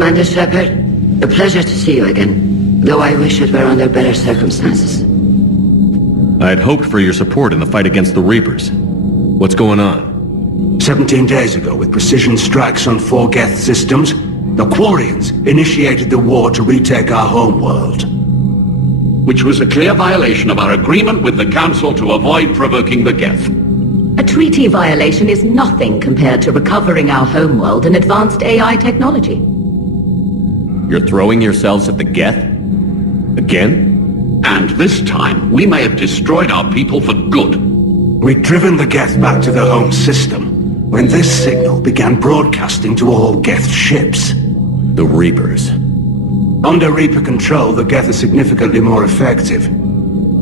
Commander Shepard. A pleasure to see you again, though I wish it were under better circumstances. I had hoped for your support in the fight against the Reapers. What's going on? 17 days ago, with precision strikes on 4 Geth systems, the Quarians initiated the war to retake our homeworld. Which was a clear violation of our agreement with the Council to avoid provoking the Geth. A treaty violation is nothing compared to recovering our homeworld and advanced AI technology. You're throwing yourselves at the Geth? Again? And this time, we may have destroyed our people for good. We'd driven the Geth back to the home system when this signal began broadcasting to all Geth ships. The Reapers. Under Reaper control, the Geth are significantly more effective.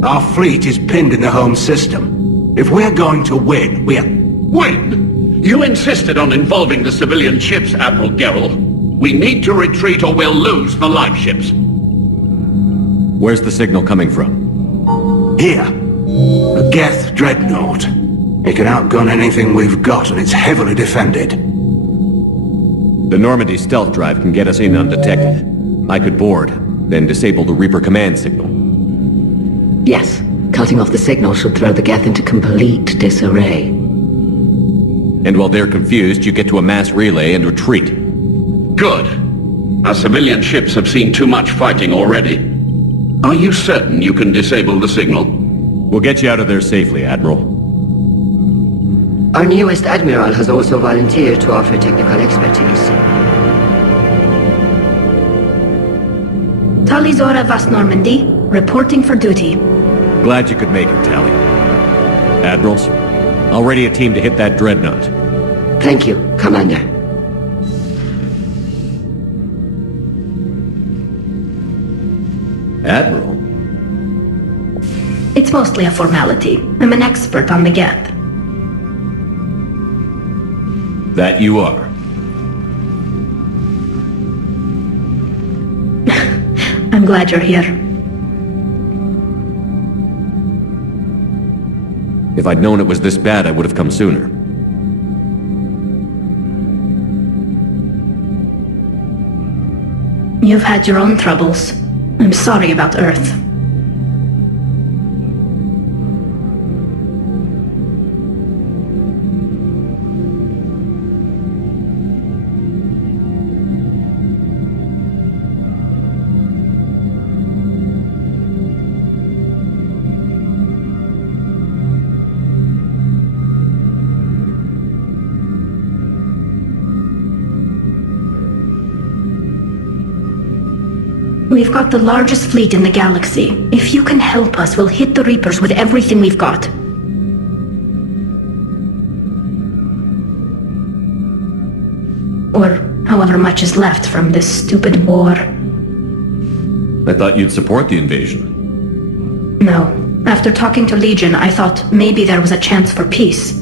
Our fleet is pinned in the home system. If we're going to win, Win? You insisted on involving the civilian ships, Admiral Gerrel. We need to retreat or we'll lose the live ships. Where's the signal coming from? Here. A Geth dreadnought. It can outgun anything we've got, and it's heavily defended. The Normandy stealth drive can get us in undetected. I could board, then disable the Reaper command signal. Yes, cutting off the signal should throw the Geth into complete disarray. And while they're confused, you get to a mass relay and retreat. Good. Our civilian ships have seen too much fighting already. Are you certain you can disable the signal? We'll get you out of there safely, Admiral. Our newest Admiral has also volunteered to offer technical expertise. Talizora Vast Normandy, reporting for duty. Glad you could make it, Tally. Admirals, I'll ready a team to hit that dreadnought. Thank you, Commander. Admiral? It's mostly a formality. I'm an expert on the Geth. That you are. I'm glad you're here. If I'd known it was this bad, I would have come sooner. You've had your own troubles. I'm sorry about Earth. We've got the largest fleet in the galaxy. If you can help us, we'll hit the Reapers with everything we've got. Or however much is left from this stupid war. I thought you'd support the invasion. No. After talking to Legion, I thought maybe there was a chance for peace.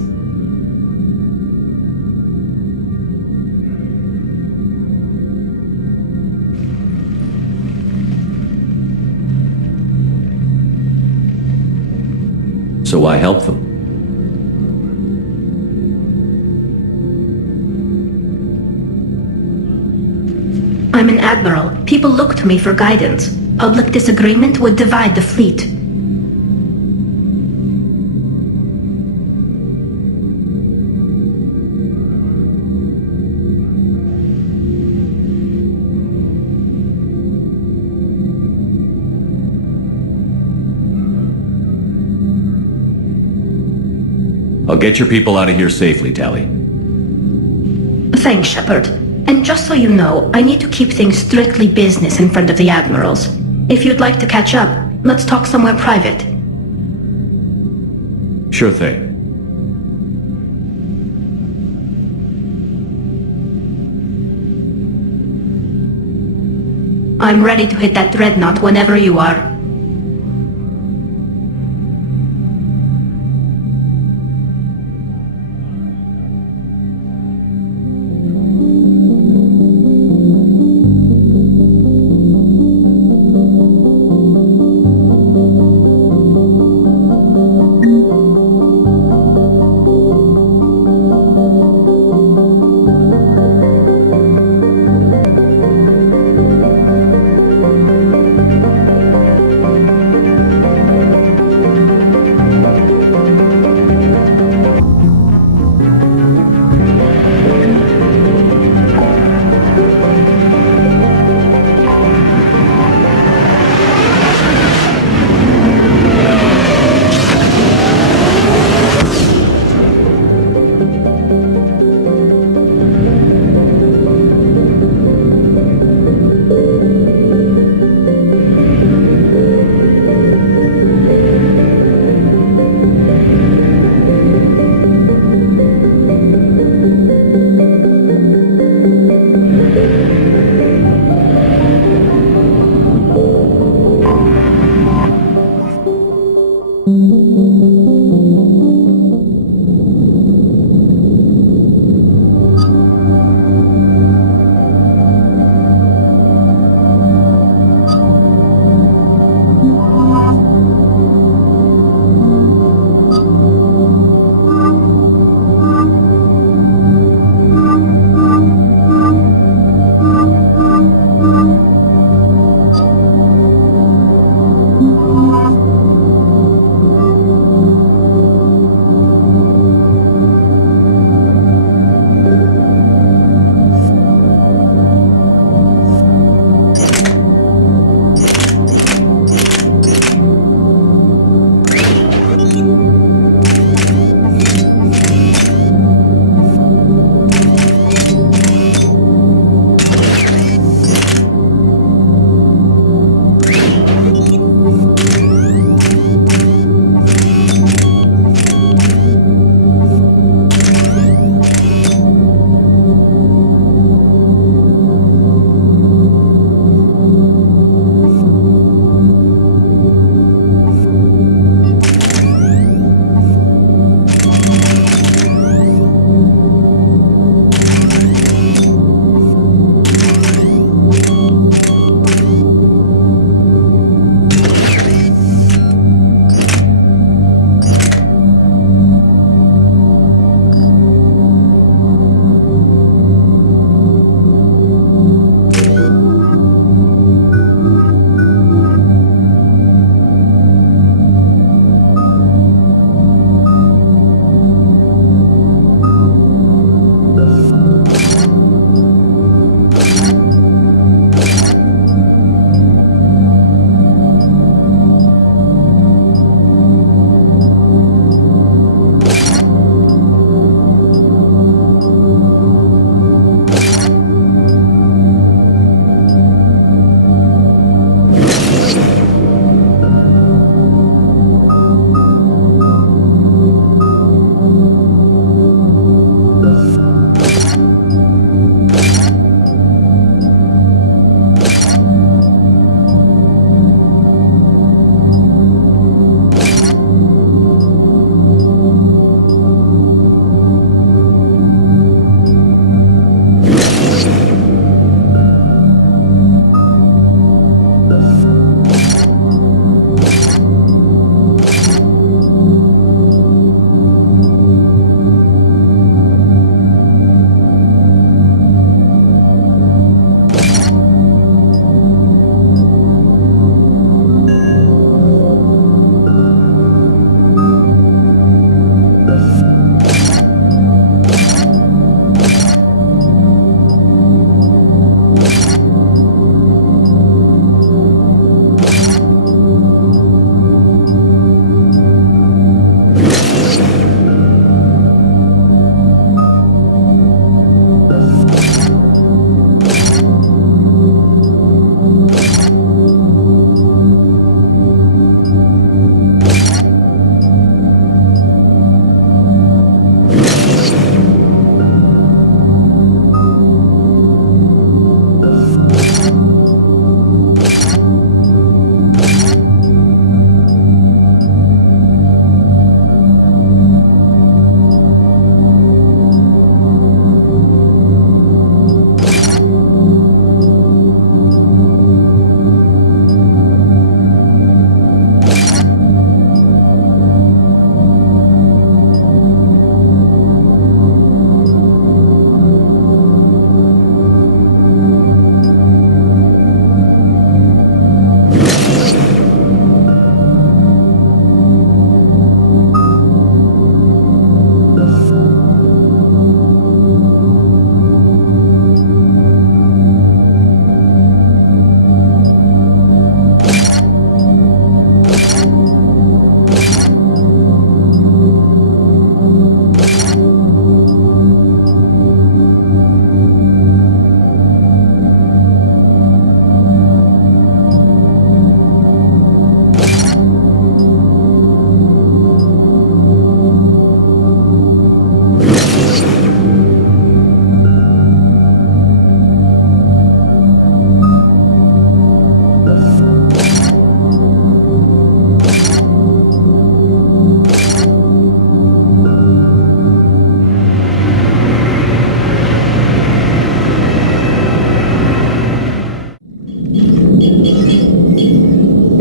So I help them. I'm an admiral. People look to me for guidance. Public disagreement would divide the fleet. I'll get your people out of here safely, Tally. Thanks, Shepard. And just so you know, I need to keep things strictly business in front of the admirals. If you'd like to catch up, let's talk somewhere private. Sure thing. I'm ready to hit that dreadnought whenever you are.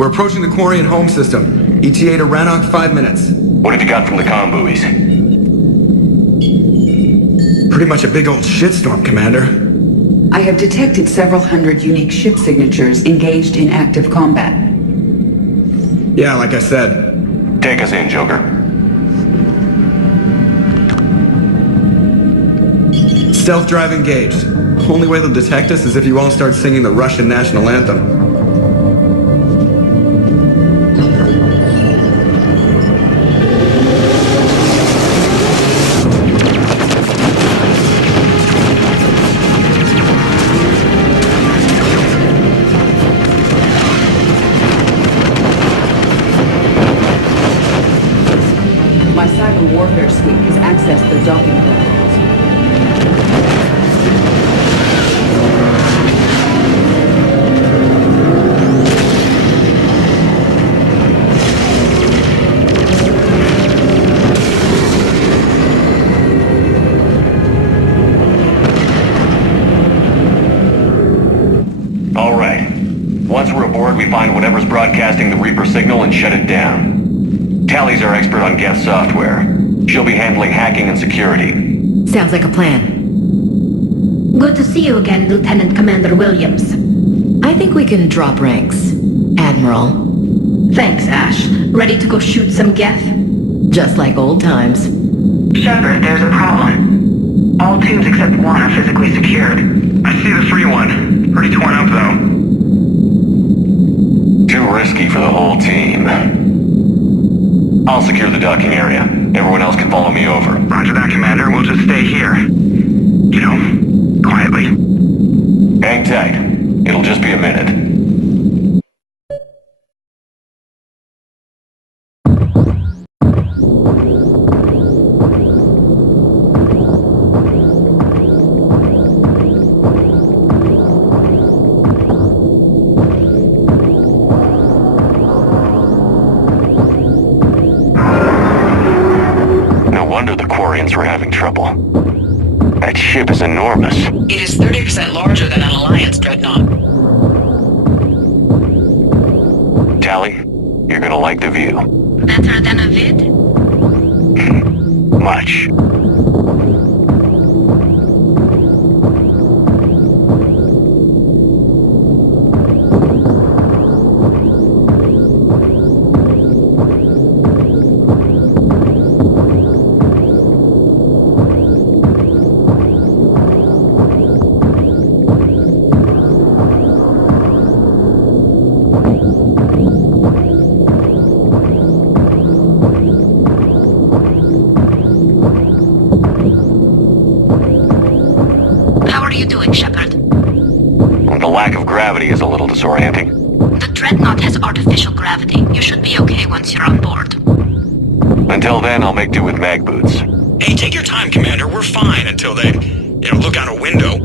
We're approaching the Quarian home system. ETA to Rannoch, 5 minutes. What have you got from the comm buoys? Pretty much a big old shitstorm, Commander. I have detected several hundred unique ship signatures engaged in active combat. Yeah, like I said. Take us in, Joker. Stealth drive engaged. Only way they'll detect us is if you all start singing the Russian national anthem. My cyber warfare suite has accessed the docking protocols. All right. Once we're aboard, we find whatever's broadcasting the Reaper signal and shut it down. Tally's our expert on Geth software. She'll be handling hacking and security. Sounds like a plan. Good to see you again, Lieutenant Commander Williams. I think we can drop ranks, Admiral. Thanks, Ash. Ready to go shoot some Geth? Just like old times. Shepard, there's a problem. All tubes except one are physically secured. I see the free one. Pretty torn up, though. Too risky for the whole team. I'll secure the docking area. Everyone else can follow me over. Roger that, Commander. We'll just stay here. You know, quietly. Hang tight. It'll just be a minute. Were having trouble. That ship is enormous. It is 30% larger than an Alliance dreadnought. Tally, you're gonna like the view. Better than a vid? Much. Is a little disorienting. The dreadnought has artificial gravity. You should be okay once you're on board. Until then, I'll make do with mag boots. Hey, take your time, Commander. We're fine until they, look out a window.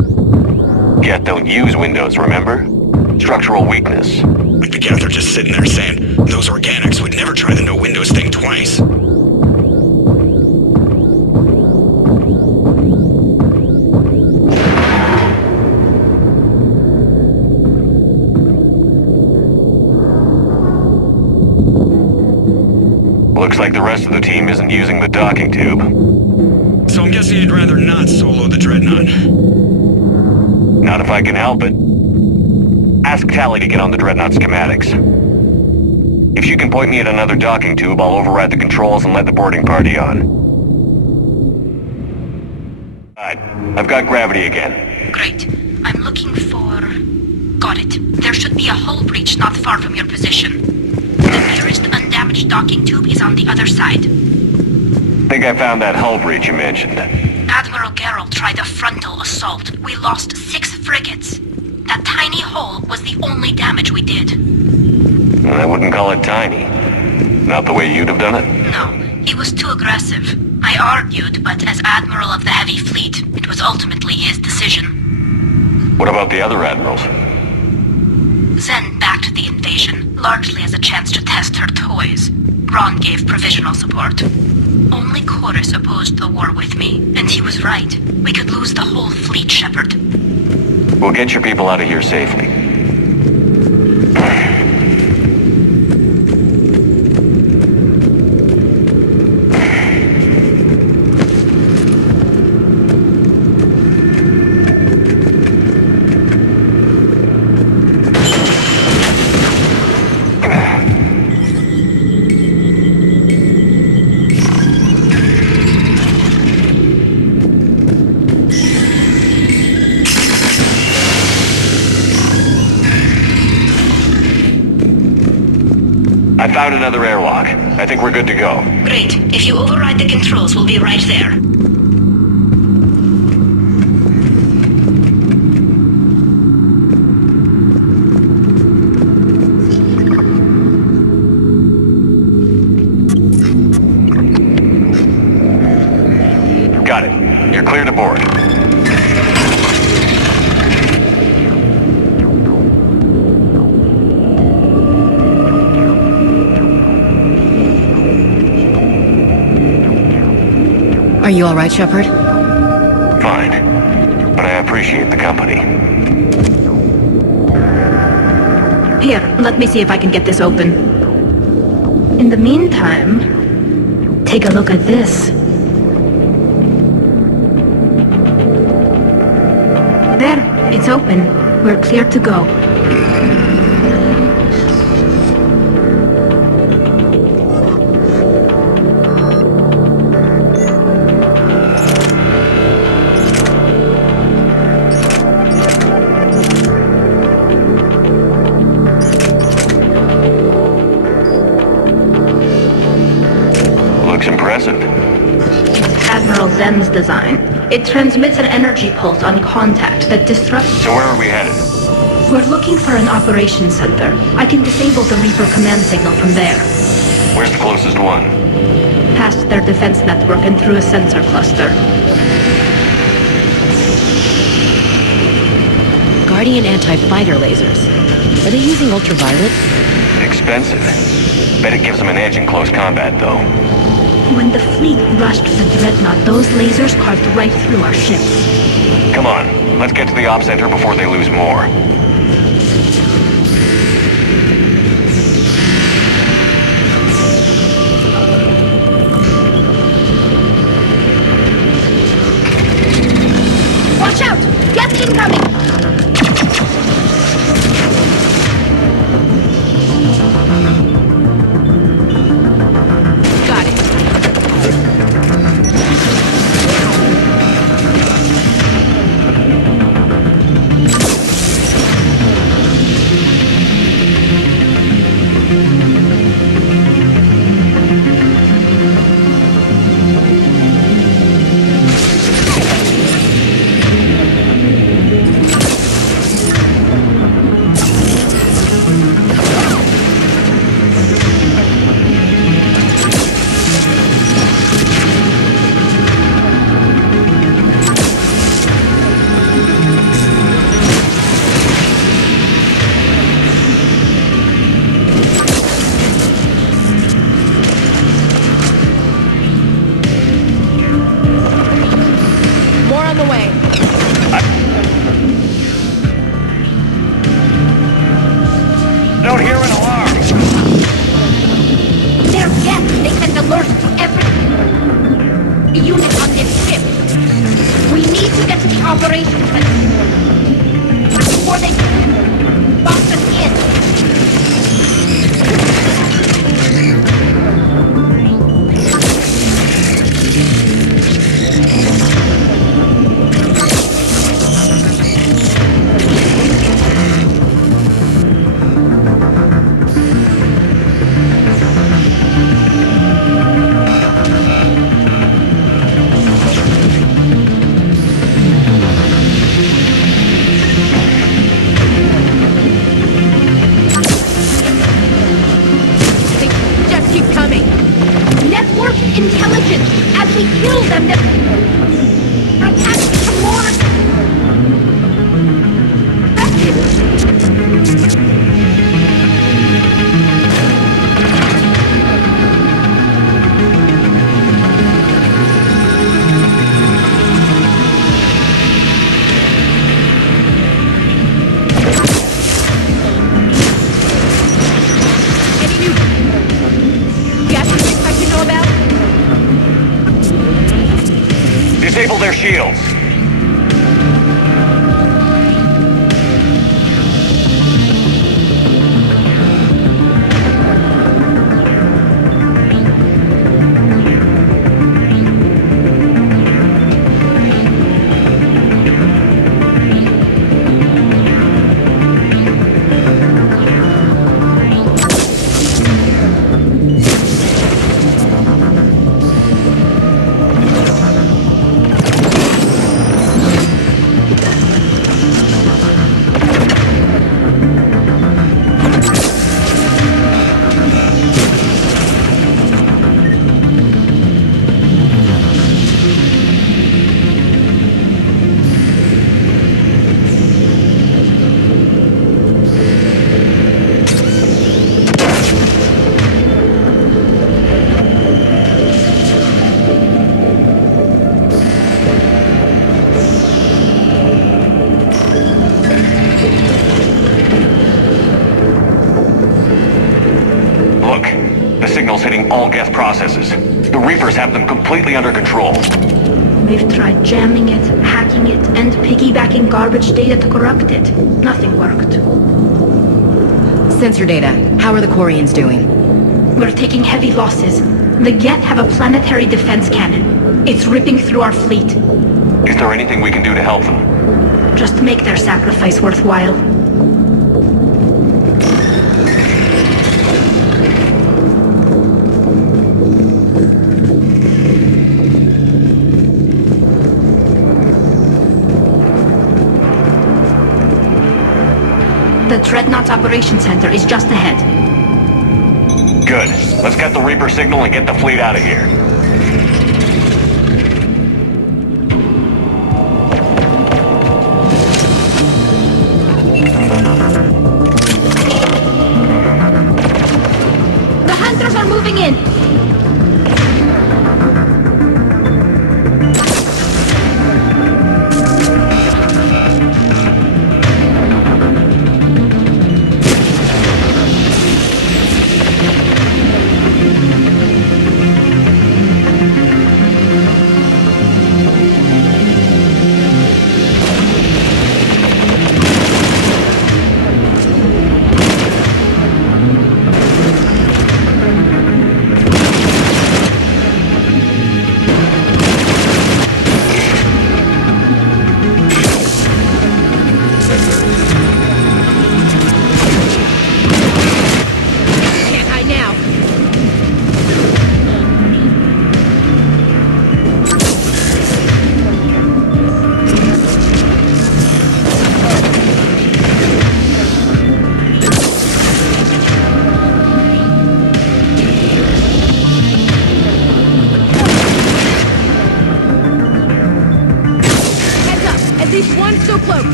Geth don't use windows, remember? Structural weakness. Like the Geth are just sitting there saying, those organics would never try the no windows thing twice. Looks like the rest of the team isn't using the docking tube. So I'm guessing you'd rather not solo the dreadnought. Not if I can help it. Ask Tally to get on the dreadnought schematics. If she can point me at another docking tube, I'll override the controls and let the boarding party on. Alright, I've got gravity again. Great. I'm looking for... Got it. There should be a hull breach not far from your position. The nearest undamaged docking tube is on the other side. Think I found that hull breach you mentioned. Admiral Geralt tried a frontal assault. We lost 6 frigates. That tiny hole was the only damage we did. I wouldn't call it tiny. Not the way you'd have done it? No, he was too aggressive. I argued, but as Admiral of the Heavy Fleet, it was ultimately his decision. What about the other admirals? Zen backed the invasion, largely as a chance to test her toys. Ron gave provisional support. Only Chorus opposed the war with me, and he was right. We could lose the whole fleet, Shepard. We'll get your people out of here safely. I found another airlock. I think we're good to go. Great. If you override the controls, we'll be right there. Got it. You're clear to board. Are you all right, Shepard? Fine. But I appreciate the company. Here, let me see if I can get this open. In the meantime, take a look at this. There, it's open. We're clear to go. Looks impressive. Admiral Zen's design. It transmits an energy pulse on contact that disrupts... So where are we headed? We're looking for an operations center. I can disable the Reaper command signal from there. Where's the closest one? Past their defense network and through a sensor cluster. Guardian anti-fighter lasers. Are they using ultraviolet? Expensive. Bet it gives them an edge in close combat, though. When the fleet rushed the Dreadnought, those lasers carved right through our ships. Come on, let's get to the op center before they lose more. Watch out! Gas incoming! Don't hear an alarm. They're dead. They sent alerts to every unit on this ship. We need to get to the operations center before they box us in. Intelligence! As we kill them, they're attached to more... Any new gas units I should know about? Disable their shields. hitting all Geth processes. The Reapers have them completely under control. We've tried jamming it, hacking it, and piggybacking garbage data to corrupt it. Nothing worked. Sensor data. How are the Quarians doing? We're taking heavy losses. The Geth have a planetary defense cannon. It's ripping through our fleet. Is there anything we can do to help them? Just make their sacrifice worthwhile. The Dreadnought's Operations Center is just ahead. Good. Let's get the Reaper signal and get the fleet out of here. The Hunters are moving in!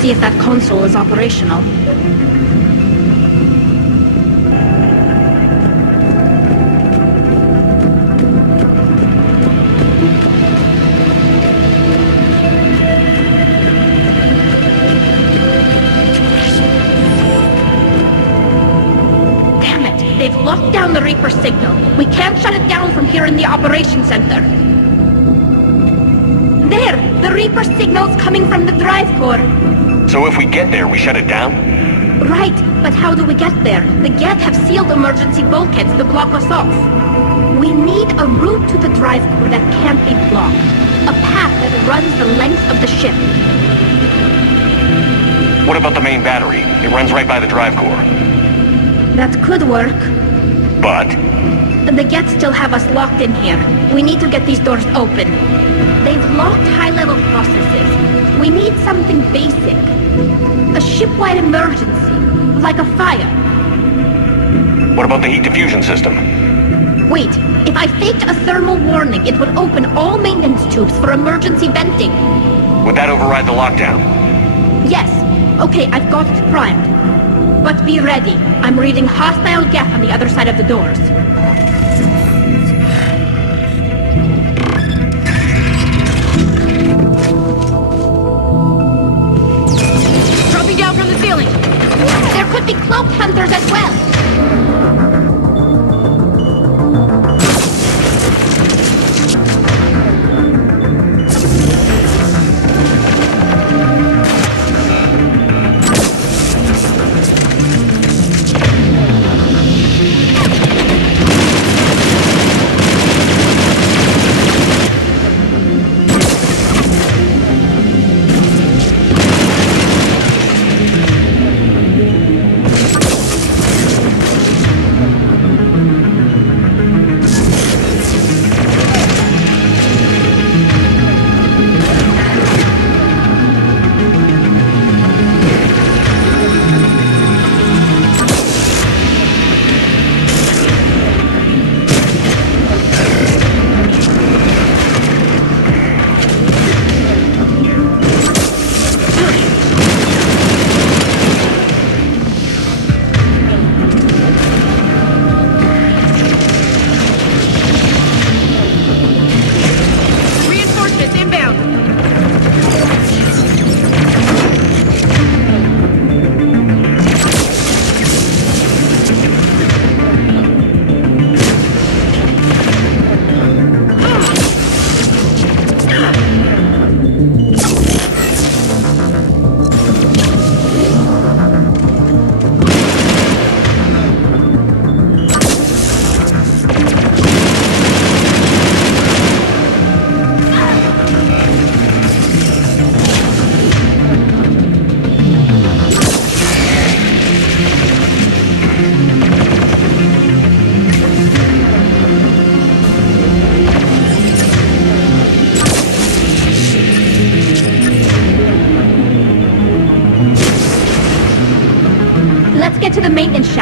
See if that console is operational. Damn it! They've locked down the Reaper signal. We can't shut it down from here in the Operations Center. There! The Reaper signal's coming from the drive core. So if we get there, we shut it down? Right, but how do we get there? The Geth have sealed emergency bulkheads to block us off. We need a route to the drive core that can't be blocked. A path that runs the length of the ship. What about the main battery? It runs right by the drive core. That could work. But? The Geth still have us locked in here. We need to get these doors open. They've locked high-level processes. We need something basic. A ship-wide emergency, like a fire. What about the heat diffusion system? Wait, if I faked a thermal warning, it would open all maintenance tubes for emergency venting. Would that override the lockdown? Yes. Okay, I've got it primed. But be ready. I'm reading hostile Geth on the other side of the doors. Down from the ceiling. There could be cloaked hunters as well.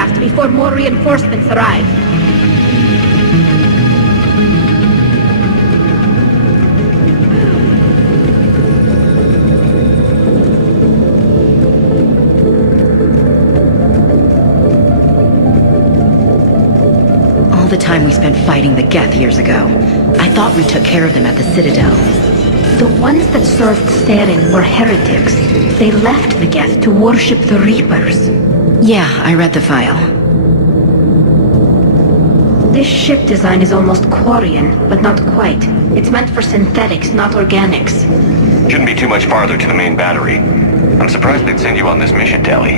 shaft before more reinforcements arrive. All the time we spent fighting the Geth years ago, I thought we took care of them at the Citadel. The ones that served Saren were heretics. They left the Geth to worship the Reapers. Yeah, I read the file. This ship design is almost Quarian, but not quite. It's meant for synthetics, not organics. Shouldn't be too much farther to the main battery. I'm surprised they'd send you on this mission, Tali.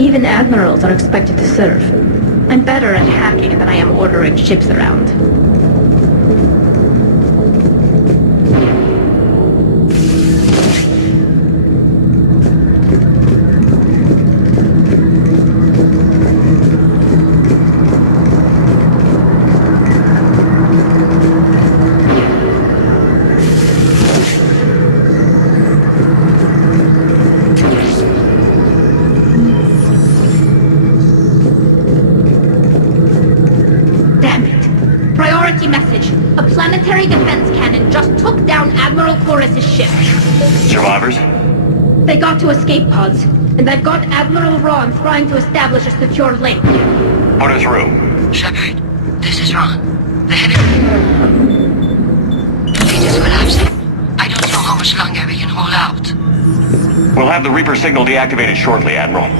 Even admirals are expected to serve. I'm better at hacking than I am ordering ships around. Survivors? They got to escape pods, and I've got Admiral Ron trying to establish a secure link. Put her through. Shepard, this is Ron. The heavy fleet is collapsing. I don't know how much longer we can hold out. We'll have the Reaper signal deactivated shortly, Admiral.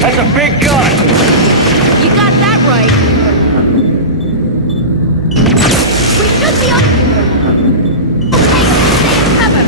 That's a big gun! You got that right! We should be on... Okay, stay in cover!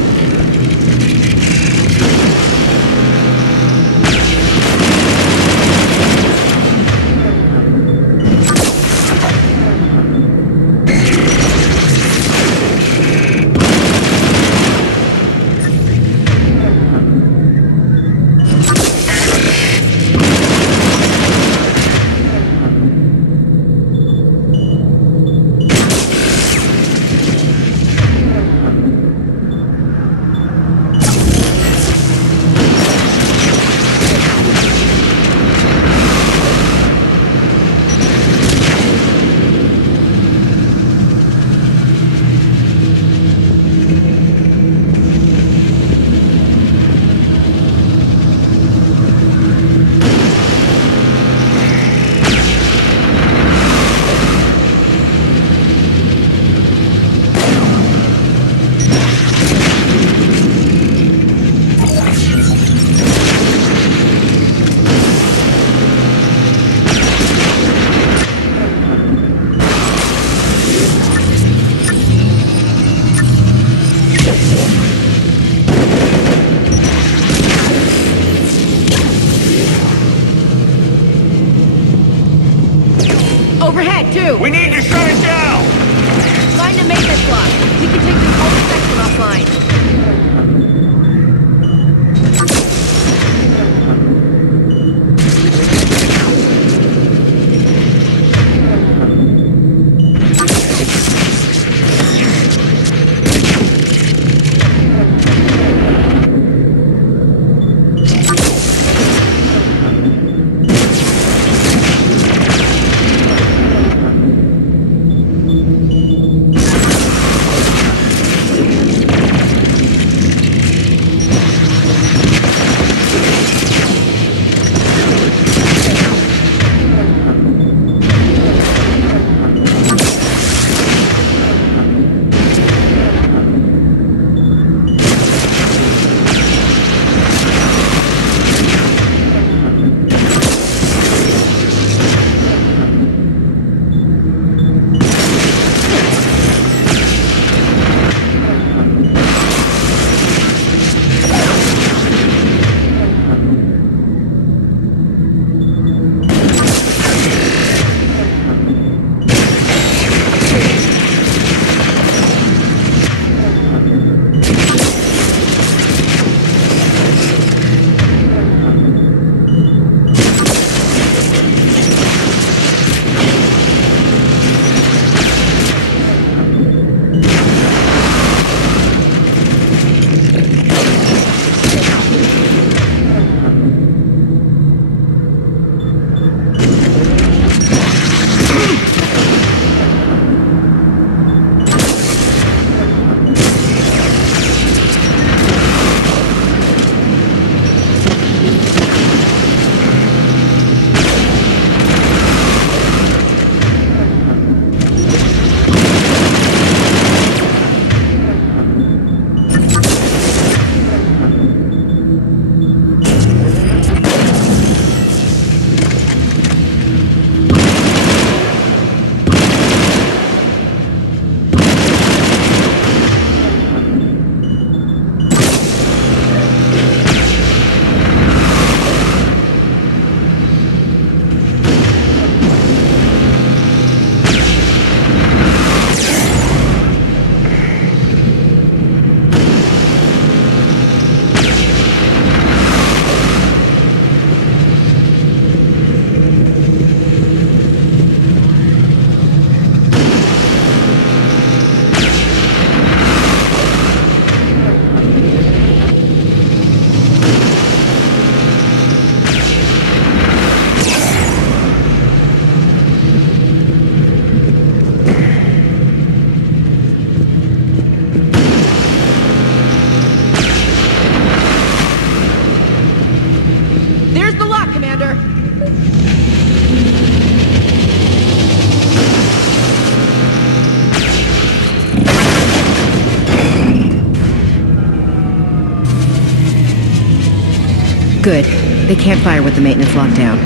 Good. They can't fire with the maintenance lockdown.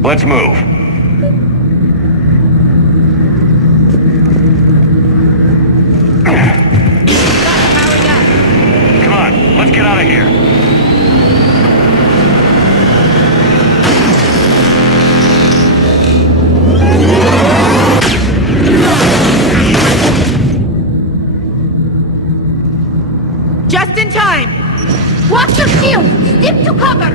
Let's move. Come on, let's get out of here. Just in time! Watch your shield! Stick to cover!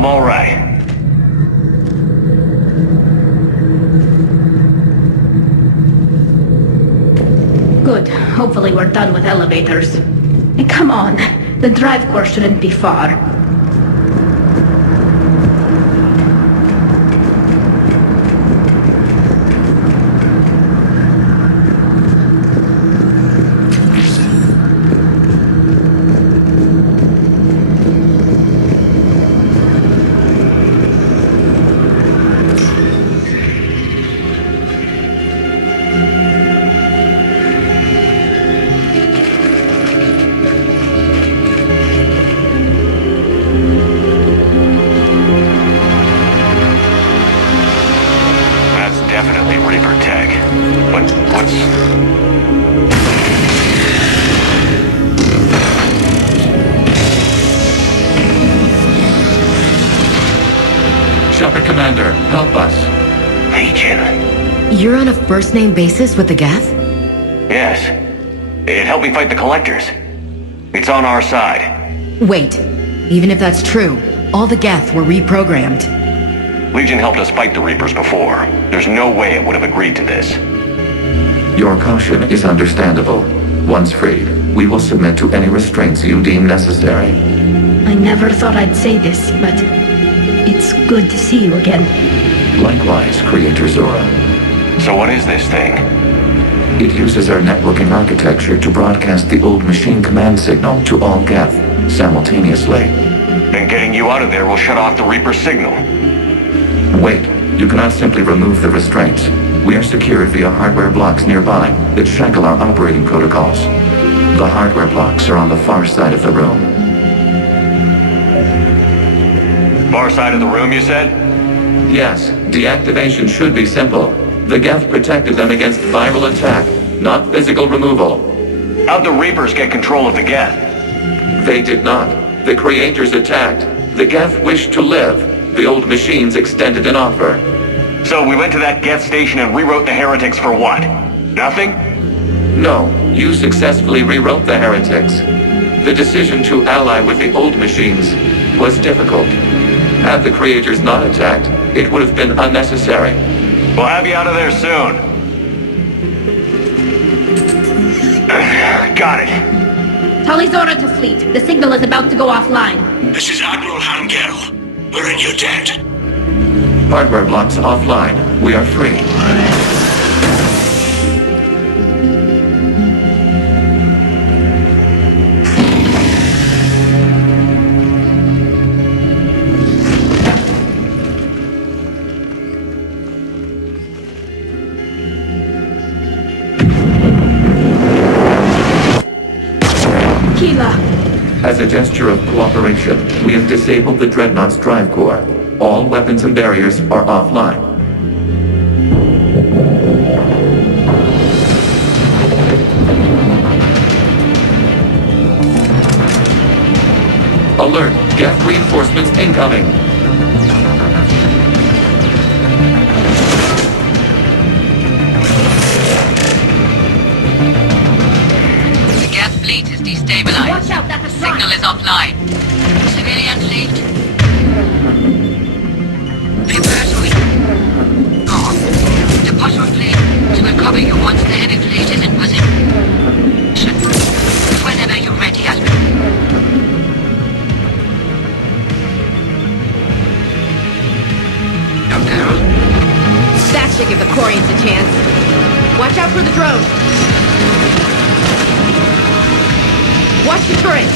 I'm all right. Good. Hopefully we're done with elevators. And come on. The drive core shouldn't be far. Definitely Reaper tech. But what's... Shepard Commander, help us. Legion. You're on a first-name basis with the Geth? Yes. It helped me fight the Collectors. It's on our side. Wait. Even if that's true, all the Geth were reprogrammed. Legion helped us fight the Reapers before. There's no way it would have agreed to this. Your caution is understandable. Once freed, we will submit to any restraints you deem necessary. I never thought I'd say this, but it's good to see you again. Likewise, Creator Zora. So what is this thing? It uses our networking architecture to broadcast the old machine command signal to all Geth simultaneously. Then getting you out of there will shut off the Reaper signal. Wait, you cannot simply remove the restraints. We are secured via hardware blocks nearby that shackle our operating protocols. The hardware blocks are on the far side of the room. Far side of the room, you said? Yes, deactivation should be simple. The Geth protected them against viral attack, not physical removal. How'd the Reapers get control of the Geth? They did not. The Creators attacked. The Geth wished to live. The old machines extended an offer. So we went to that Geth station and rewrote the heretics for what? Nothing? No, you successfully rewrote the heretics. The decision to ally with the old machines was difficult. Had the Creators not attacked, it would have been unnecessary. We'll have you out of there soon. Got it. Tully Zora to fleet. The signal is about to go offline. This is Admiral Hangel. We're in your tent. Hardware blocks offline. We are free. As a gesture of cooperation, we have disabled the Dreadnought's drive core. All weapons and barriers are offline. Alert! Geth reinforcements incoming! Fleet is destabilized. Watch out, that's a Signal is offline. Civilian fleet. Prepare to go. The Bottom fleet will cover you once the heavy fleet is in position. Whenever you're ready, Admiral. Dr. Harold? That should give the Quarians a chance. Watch out for the drone. Watch the turret!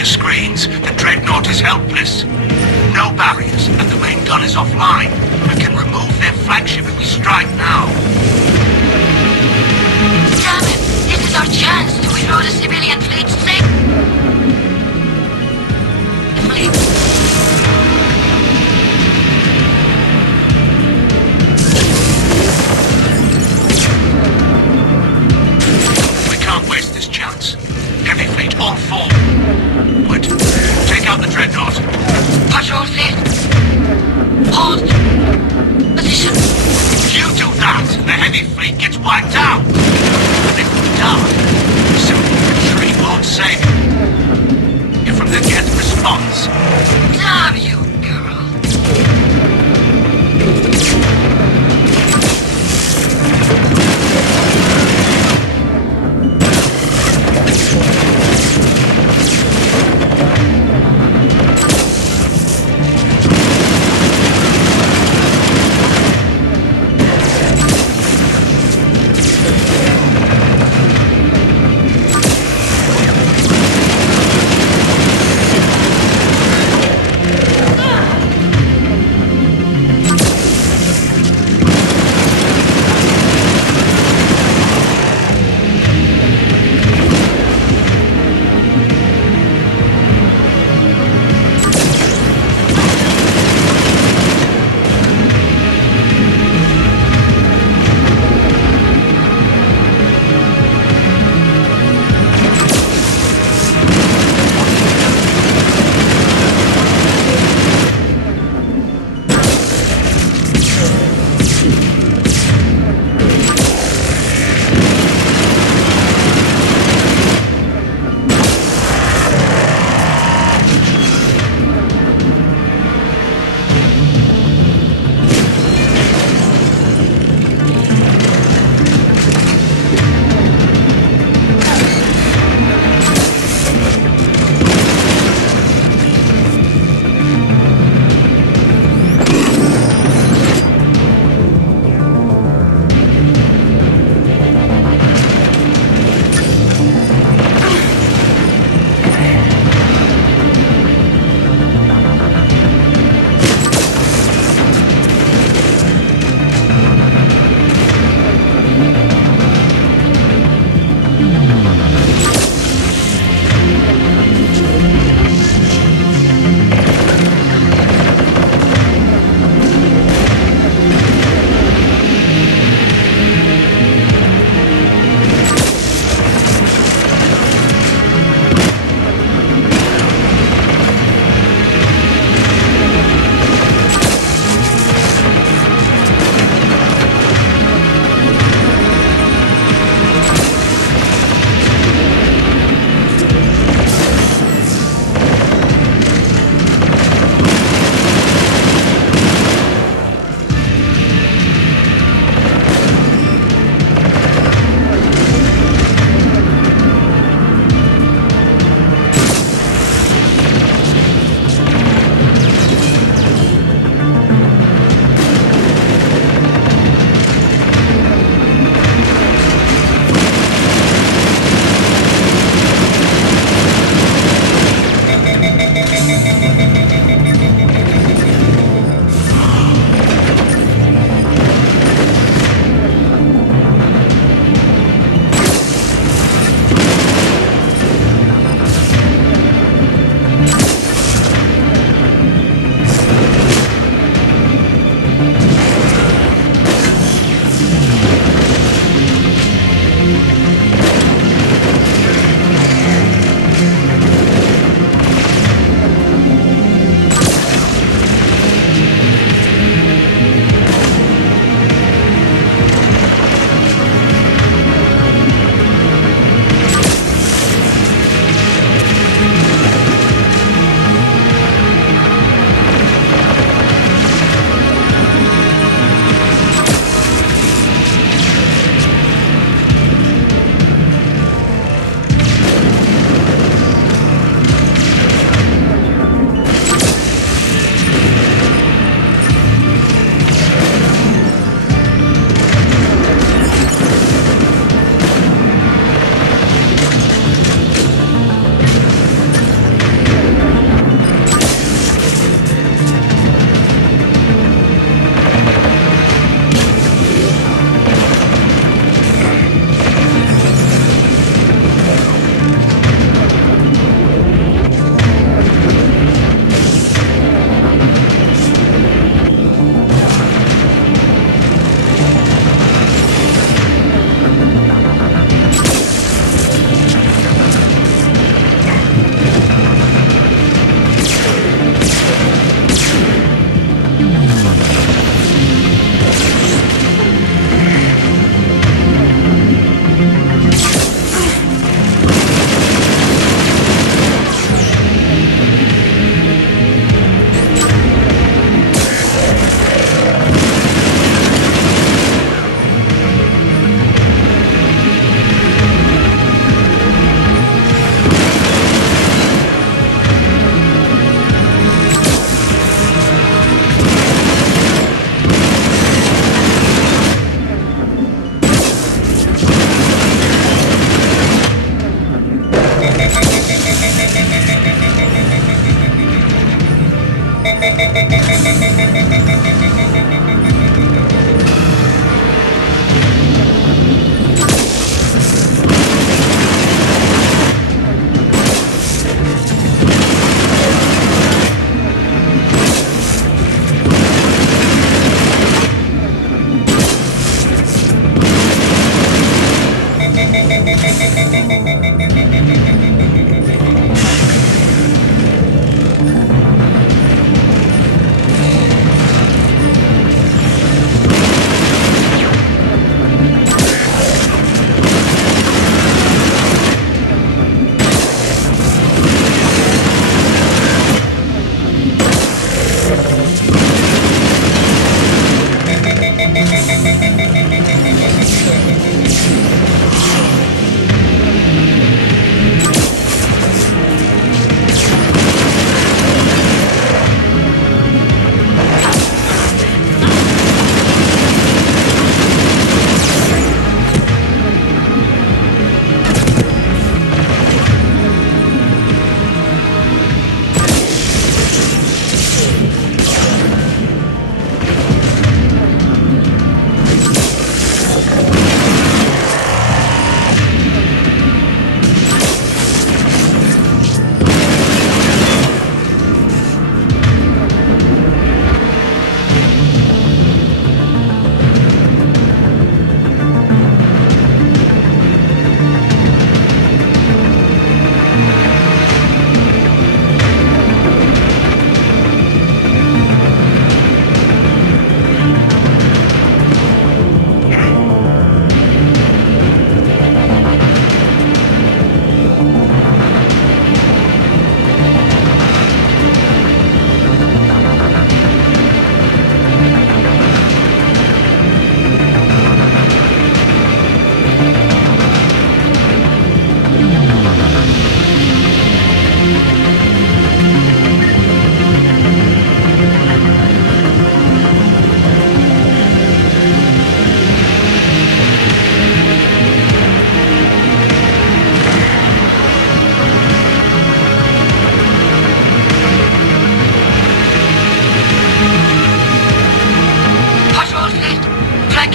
your screens. The Dreadnought is helpless. No barriers, and the main gun is offline. We can remove their flagship if we strike now. Damn it! This is our chance to withdraw the civilian fleet safe. We can't waste this chance. Heavy fleet on full. But take out the Dreadnought. Patrol fleet. Hold. Position. You do that, the heavy fleet gets wiped out. And if we die, simple retreat won't save it. If from the Geth response. Damn you, girl.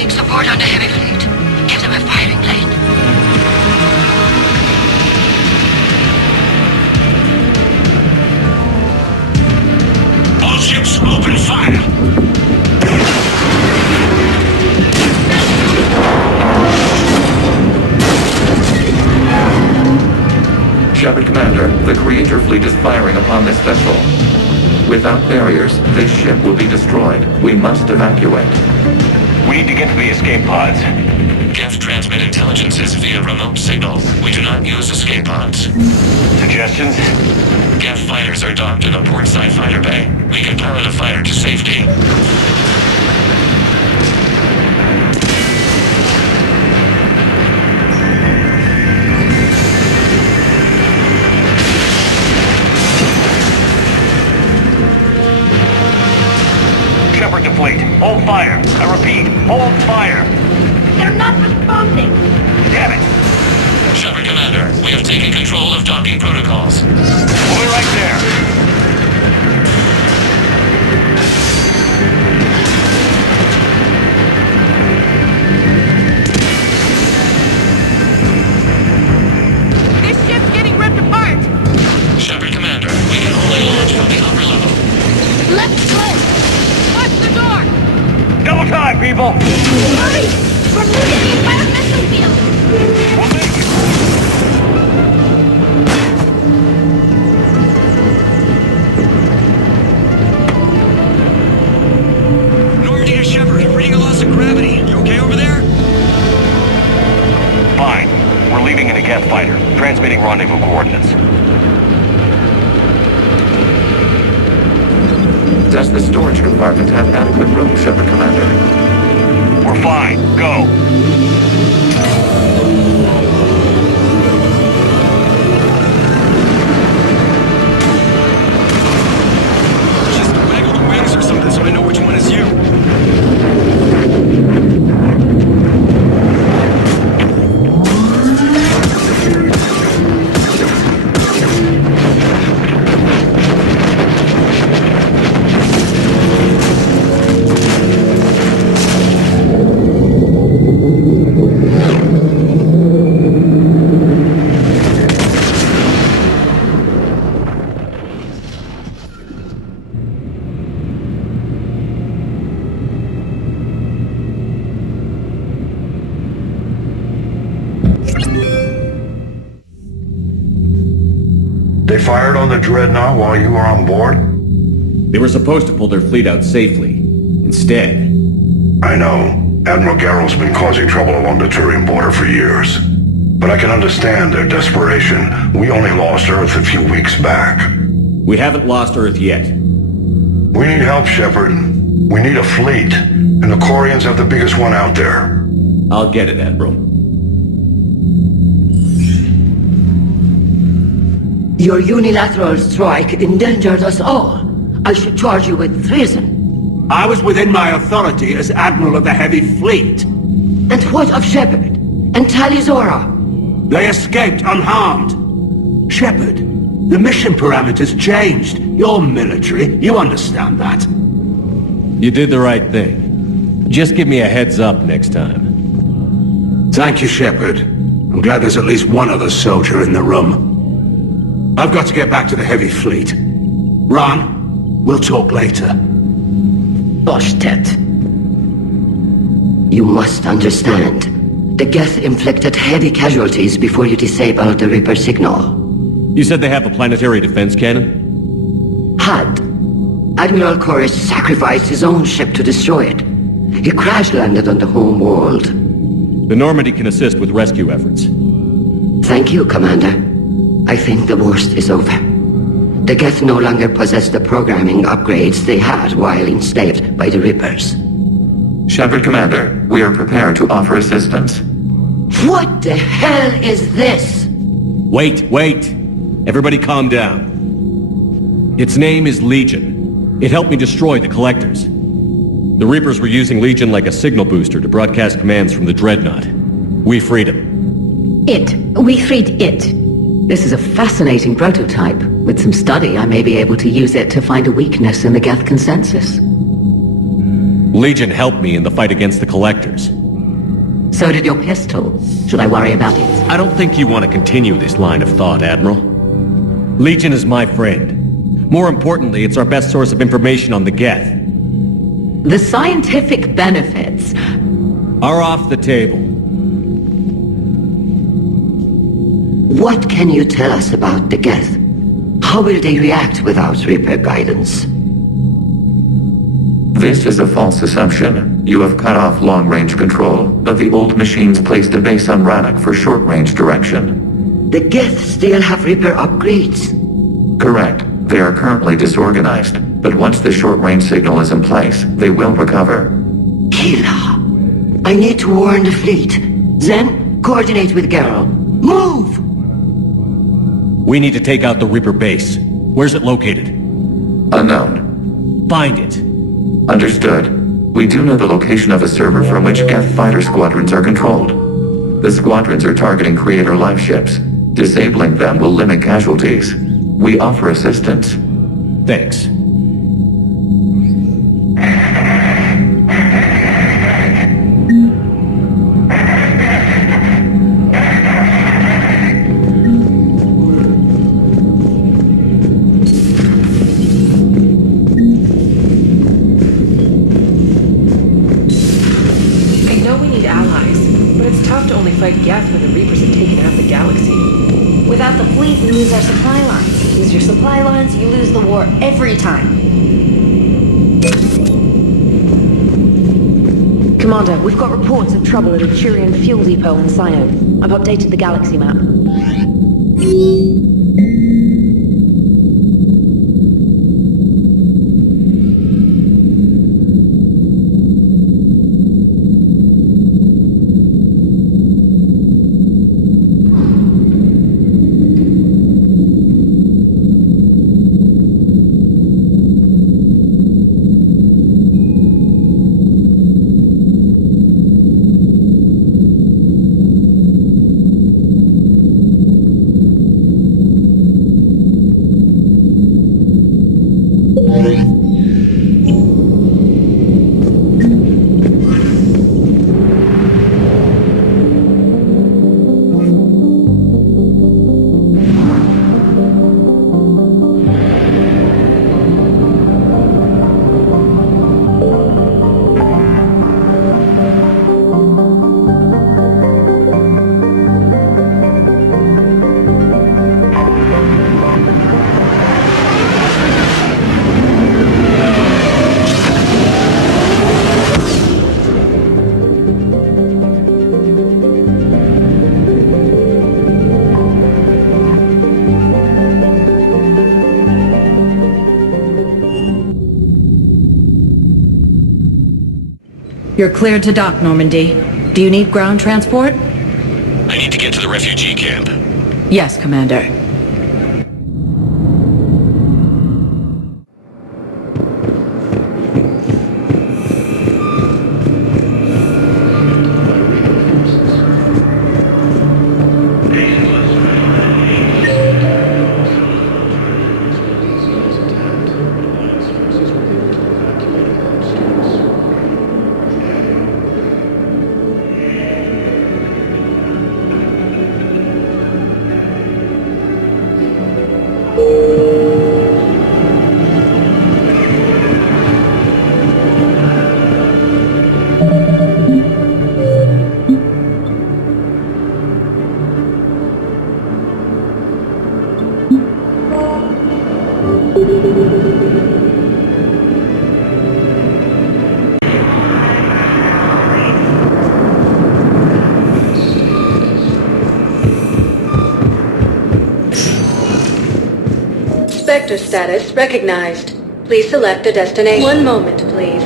Support on the heavy fleet. Give them a firing lane. All ships, open fire! Shepard Commander, the Creator fleet is firing upon this vessel. Without barriers, this ship will be destroyed. We must evacuate. We need to get to the escape pods. Geth transmit intelligences via remote signal. We do not use escape pods. Suggestions? Geth fighters are docked in the portside fighter bay. We can pilot a fighter to safety. Shepard to fleet. Hold fire. I repeat, hold fire. They're not responding. Damn it. Shepard Commander, we have taken control of docking protocols. We'll be right there. This ship's getting ripped apart. Shepard Commander, we can only launch from the upper level. Let's go. Watch the door. Double time, people. Hurry! We're losing the environmental field. We'll make it. Normandy to Shepard, reading a loss of gravity. You okay over there? Fine. We're leaving in a Geth fighter. Transmitting rendezvous coordinates. Does the storage compartment have adequate room, Shepard Commander? We're fine. Go. Just waggle the wings or something so I know which one is you. fired on the Dreadnought while you were on board? They were supposed to pull their fleet out safely. Instead... I know. Admiral Garrow's been causing trouble along the Turian border for years. But I can understand their desperation. We only lost Earth a few weeks back. We haven't lost Earth yet. We need help, Shepard. We need a fleet. And the Quarians have the biggest one out there. I'll get it, Admiral. Your unilateral strike endangered us all. I should charge you with treason. I was within my authority as Admiral of the Heavy Fleet. And what of Shepard? And Talizora? They escaped unharmed. Shepard, the mission parameters changed. You're military, you understand that. You did the right thing. Just give me a heads up next time. Thank you, Shepard. I'm glad there's at least one other soldier in the room. I've got to get back to the Heavy Fleet. Ron, we'll talk later. Boshtet. You must understand. The Geth inflicted heavy casualties before you disabled the Reaper signal. You said they have a planetary defense cannon? Had. Admiral Koris sacrificed his own ship to destroy it. He crash-landed on the home world. The Normandy can assist with rescue efforts. Thank you, Commander. I think the worst is over. The Geth no longer possess the programming upgrades they had while enslaved by the Reapers. Shepard, Commander, we are prepared to offer assistance. What the hell is this? Wait. Everybody calm down. Its name is Legion. It helped me destroy the Collectors. The Reapers were using Legion like a signal booster to broadcast commands from the Dreadnought. We freed him. We freed it. This is a fascinating prototype. With some study, I may be able to use it to find a weakness in the Geth consensus. Legion helped me in the fight against the Collectors. So did your pistol. Should I worry about it? I don't think you want to continue this line of thought, Admiral. Legion is my friend. More importantly, it's our best source of information on the Geth. The scientific benefits are off the table. What can you tell us about the Geth? How will they react without Reaper guidance? This is a false assumption. You have cut off long-range control, but the old machines placed a base on Rannoch for short-range direction. The Geth still have Reaper upgrades? Correct. They are currently disorganized, but once the short-range signal is in place, they will recover. Kila, I need to warn the fleet. Then, coordinate with Garrow. Move! We need to take out the Reaper base. Where's it located? Unknown. Find it. Understood. We do know the location of a server from which Geth fighter squadrons are controlled. The squadrons are targeting Creator life ships. Disabling them will limit casualties. We offer assistance. Thanks. Geth when the Reapers have taken out the galaxy. Without the fleet, we lose our supply lines. Lose your supply lines, you lose the war every time. Commander, we've got reports of trouble at a Turian fuel depot in Sion. I've updated the galaxy map. You're cleared to dock, Normandy. Do you need ground transport? I need to get to the refugee camp. Yes, Commander. Sector status recognized. Please select a destination. One moment, please.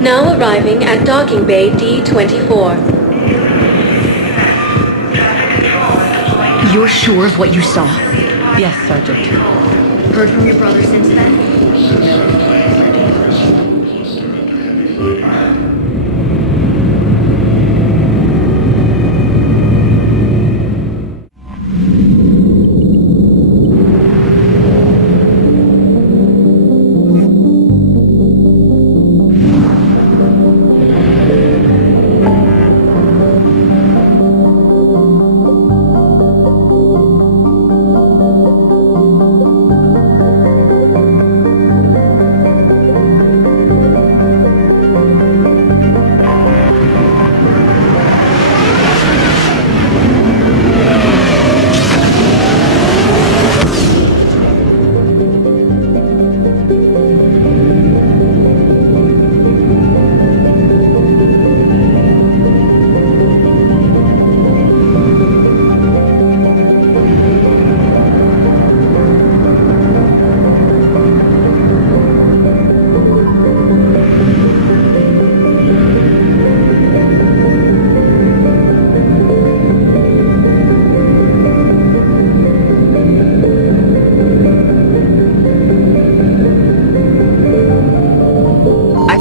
Now arriving at docking bay D-24. You're sure of what you saw? Yes, Sergeant. Heard from your brother since then?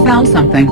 Found something.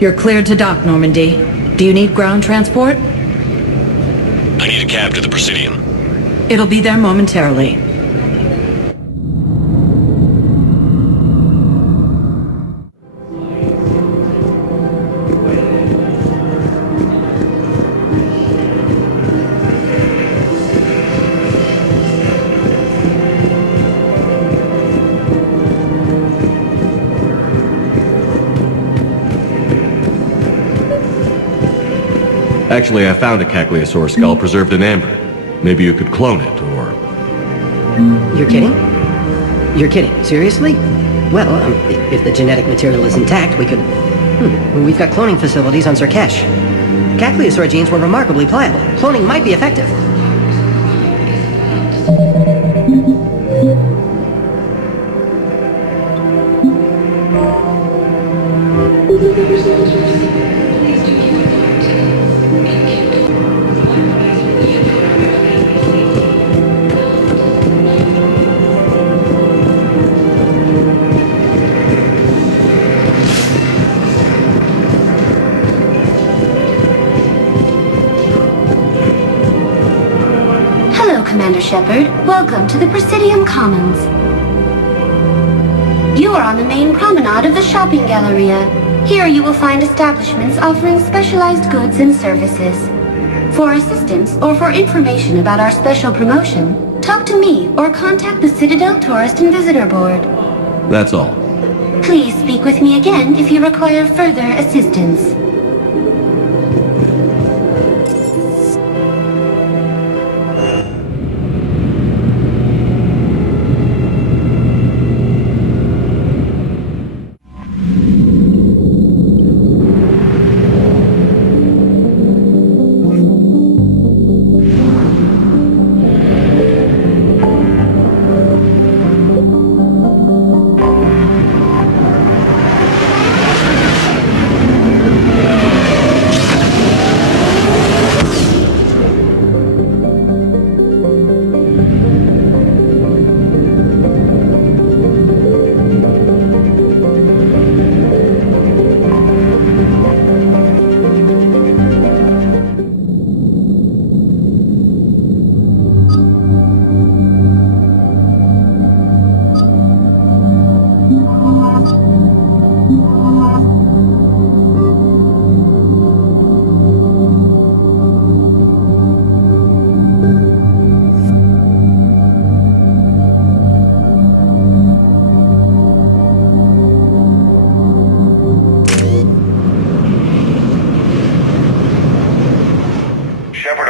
You're cleared to dock, Normandy. Do you need ground transport? I need a cab to the Presidium. It'll be there momentarily. Actually, I found a Cagliasaur skull preserved in amber. Maybe you could clone it, or... You're kidding? You're kidding? Seriously? Well, if the genetic material is intact, we could... We've got cloning facilities on Zerkesh. Cagliasaur genes were remarkably pliable. Cloning might be effective. Commander Shepard, welcome to the Presidium Commons. You are on the main promenade of the shopping galleria. Here you will find establishments offering specialized goods and services. For assistance or for information about our special promotion, talk to me or contact the Citadel Tourist and Visitor Board. That's all. Please speak with me again if you require further assistance.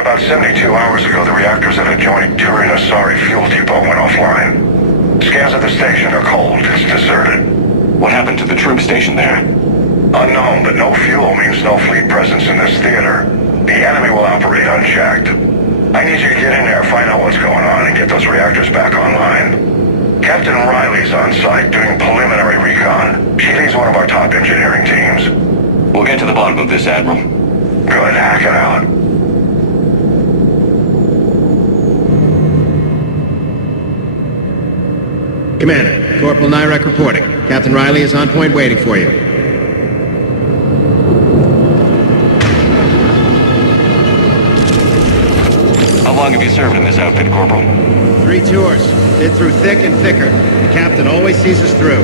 About 72 hours ago, the reactors at adjoining Turin-Asari fuel depot went offline. Scans at the station are cold. It's deserted. What happened to the troop station there? Unknown, but no fuel means no fleet presence in this theater. The enemy will operate unchecked. I need you to get in there, find out what's going on, and get those reactors back online. Captain Riley's on site doing preliminary recon. She leads one of our top engineering teams. We'll get to the bottom of this, Admiral. Good, hack it out. Commander, Corporal Nyrek reporting. Captain Riley is on point waiting for you. How long have you served in this outfit, Corporal? 3 tours. Did through thick and thicker. The captain always sees us through.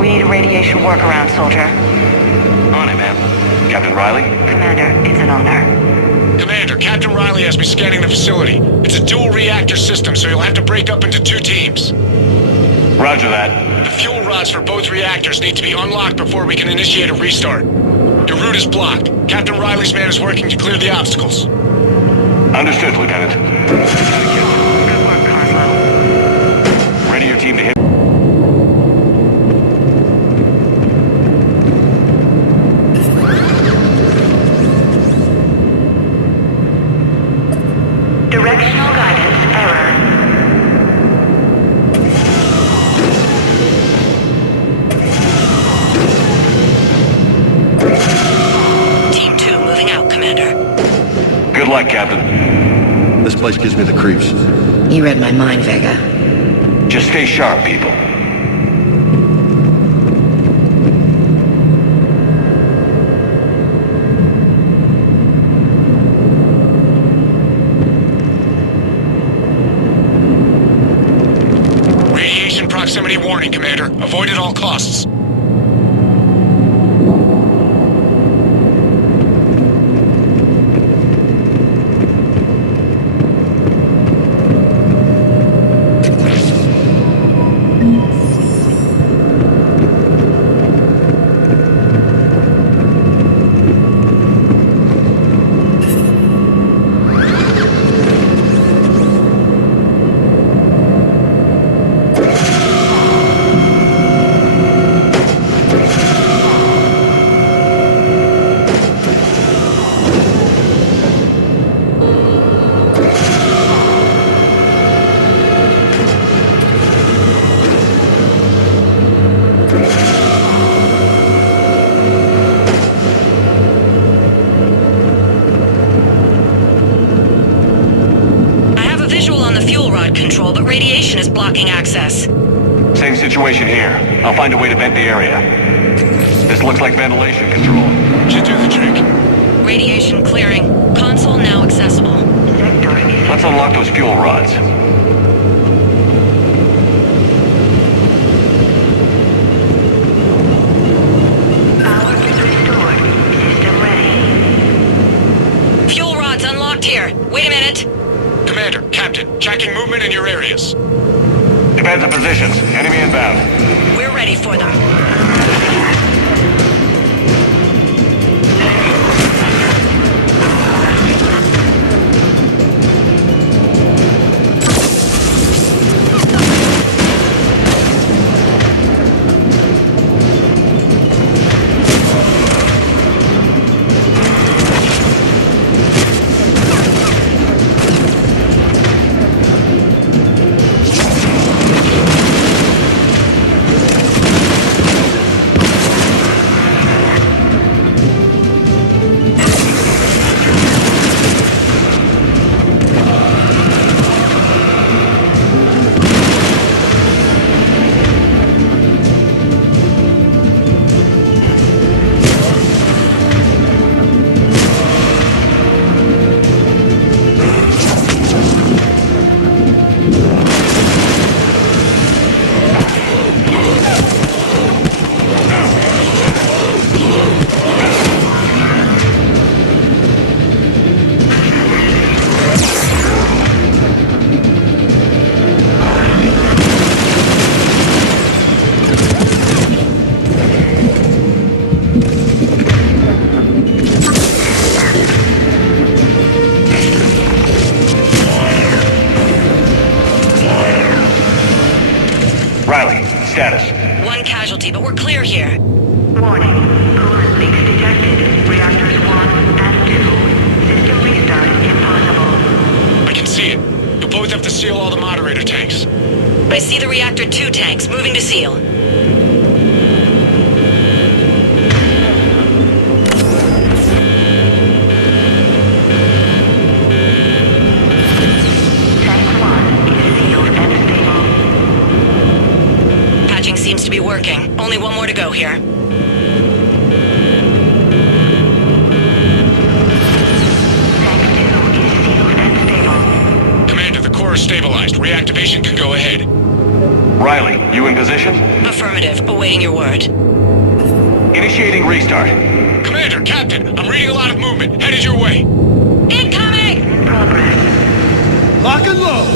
We need a radiation workaround, soldier. On it, ma'am. Captain Riley? Commander, it's an honor. Commander, Captain Riley has me scanning the facility. It's a dual reactor system, so you'll have to break up into 2 teams. Roger that. The fuel rods for both reactors need to be unlocked before we can initiate a restart. Your route is blocked. Captain Riley's man is working to clear the obstacles. Understood, Lieutenant. Ready your team to hit. Directional guidance error. Team 2 moving out, Commander. Good luck, Captain. This place gives me the creeps. You read my mind, Vega. Just stay sharp, people. Radiation proximity warning, Commander. Avoid at all costs. barriers blocking access. Same situation here. I'll find a way to vent the area. This looks like ventilation control. Should do the trick. Radiation clearing. Console now accessible. Let's unlock those fuel rods. Power is restored. System ready. Fuel rods unlocked here. Wait a minute. Commander, Captain, tracking movement in your areas. Depends on positions. Enemy inbound. We're ready for them. Riley, status. One casualty, but we're clear here. Warning. Coolant leaks detected. Reactors 1 and 2. System restart impossible. I can see it. You'll both have to seal all the moderator tanks. I see the reactor 2 tanks moving to seal. Seems to be working. Only one more to go here. Commander, the core is stabilized. Reactivation can go ahead. Riley, you in position? Affirmative. Awaiting your word. Initiating restart. Commander, Captain, I'm reading a lot of movement. Headed your way. Incoming! Progress. Lock and load!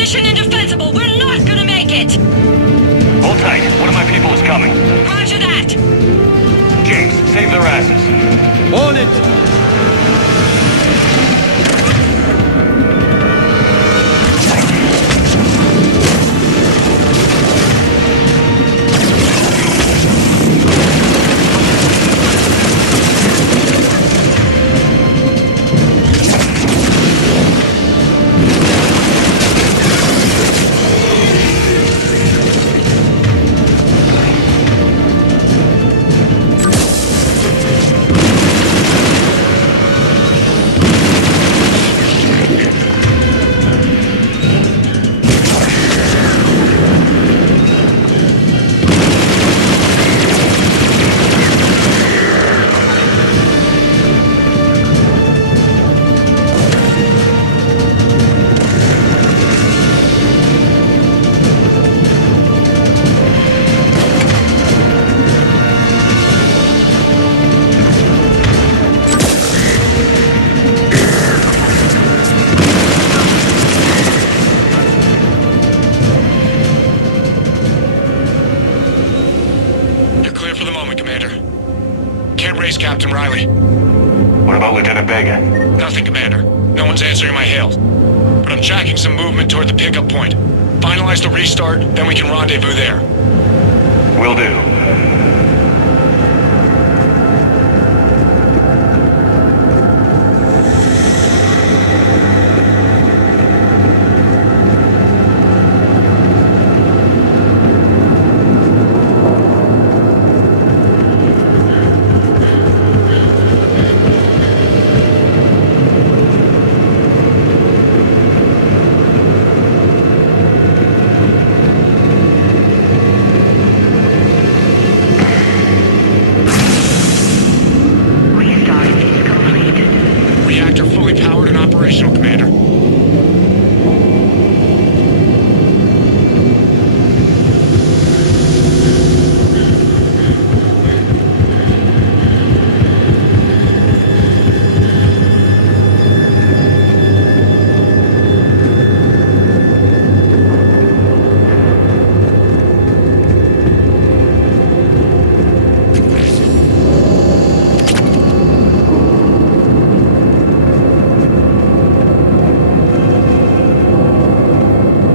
Position indefensible. We're not gonna make it. Hold tight. One of my people is coming. Roger that. James, save their asses. On it! Captain Riley. What about Lieutenant Vega? Nothing, Commander. No one's answering my hails. But I'm tracking some movement toward the pickup point. Finalize the restart, then we can rendezvous there. Will do.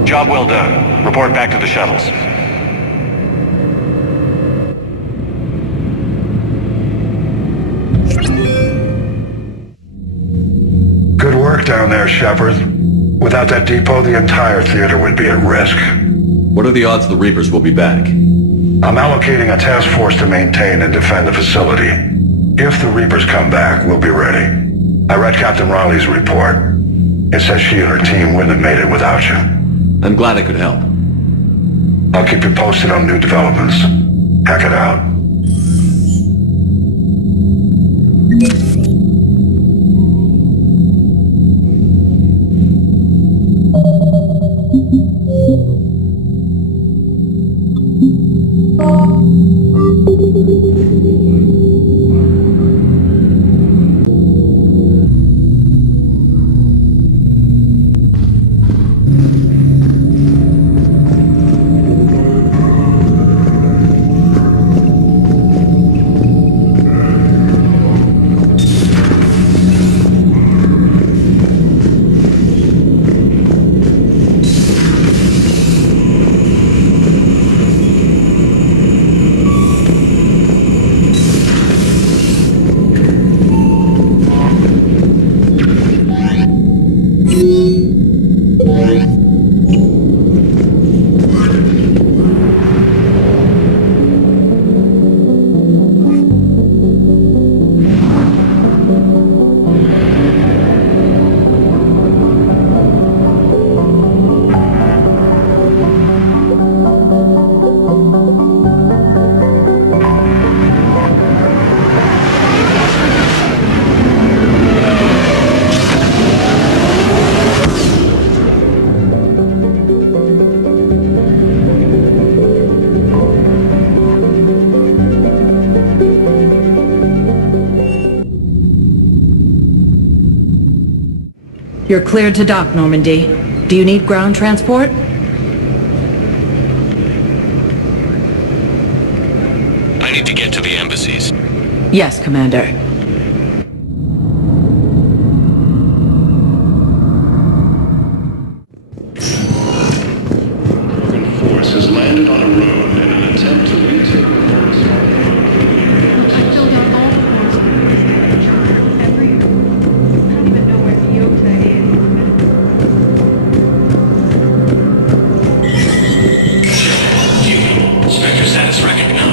Job well done. Report back to the shuttles. Good work down there, Shepard. Without that depot, the entire theater would be at risk. What are the odds the Reapers will be back? I'm allocating a task force to maintain and defend the facility. If the Reapers come back, we'll be ready. I read Captain Riley's report. It says she and her team wouldn't have made it without you. I'm glad I could help. I'll keep you posted on new developments. Hack it out. You're cleared to dock, Normandy. Do you need ground transport? I need to get to the embassies. Yes, Commander. Force has landed on a road in an attempt to retake the Spectre status recognized.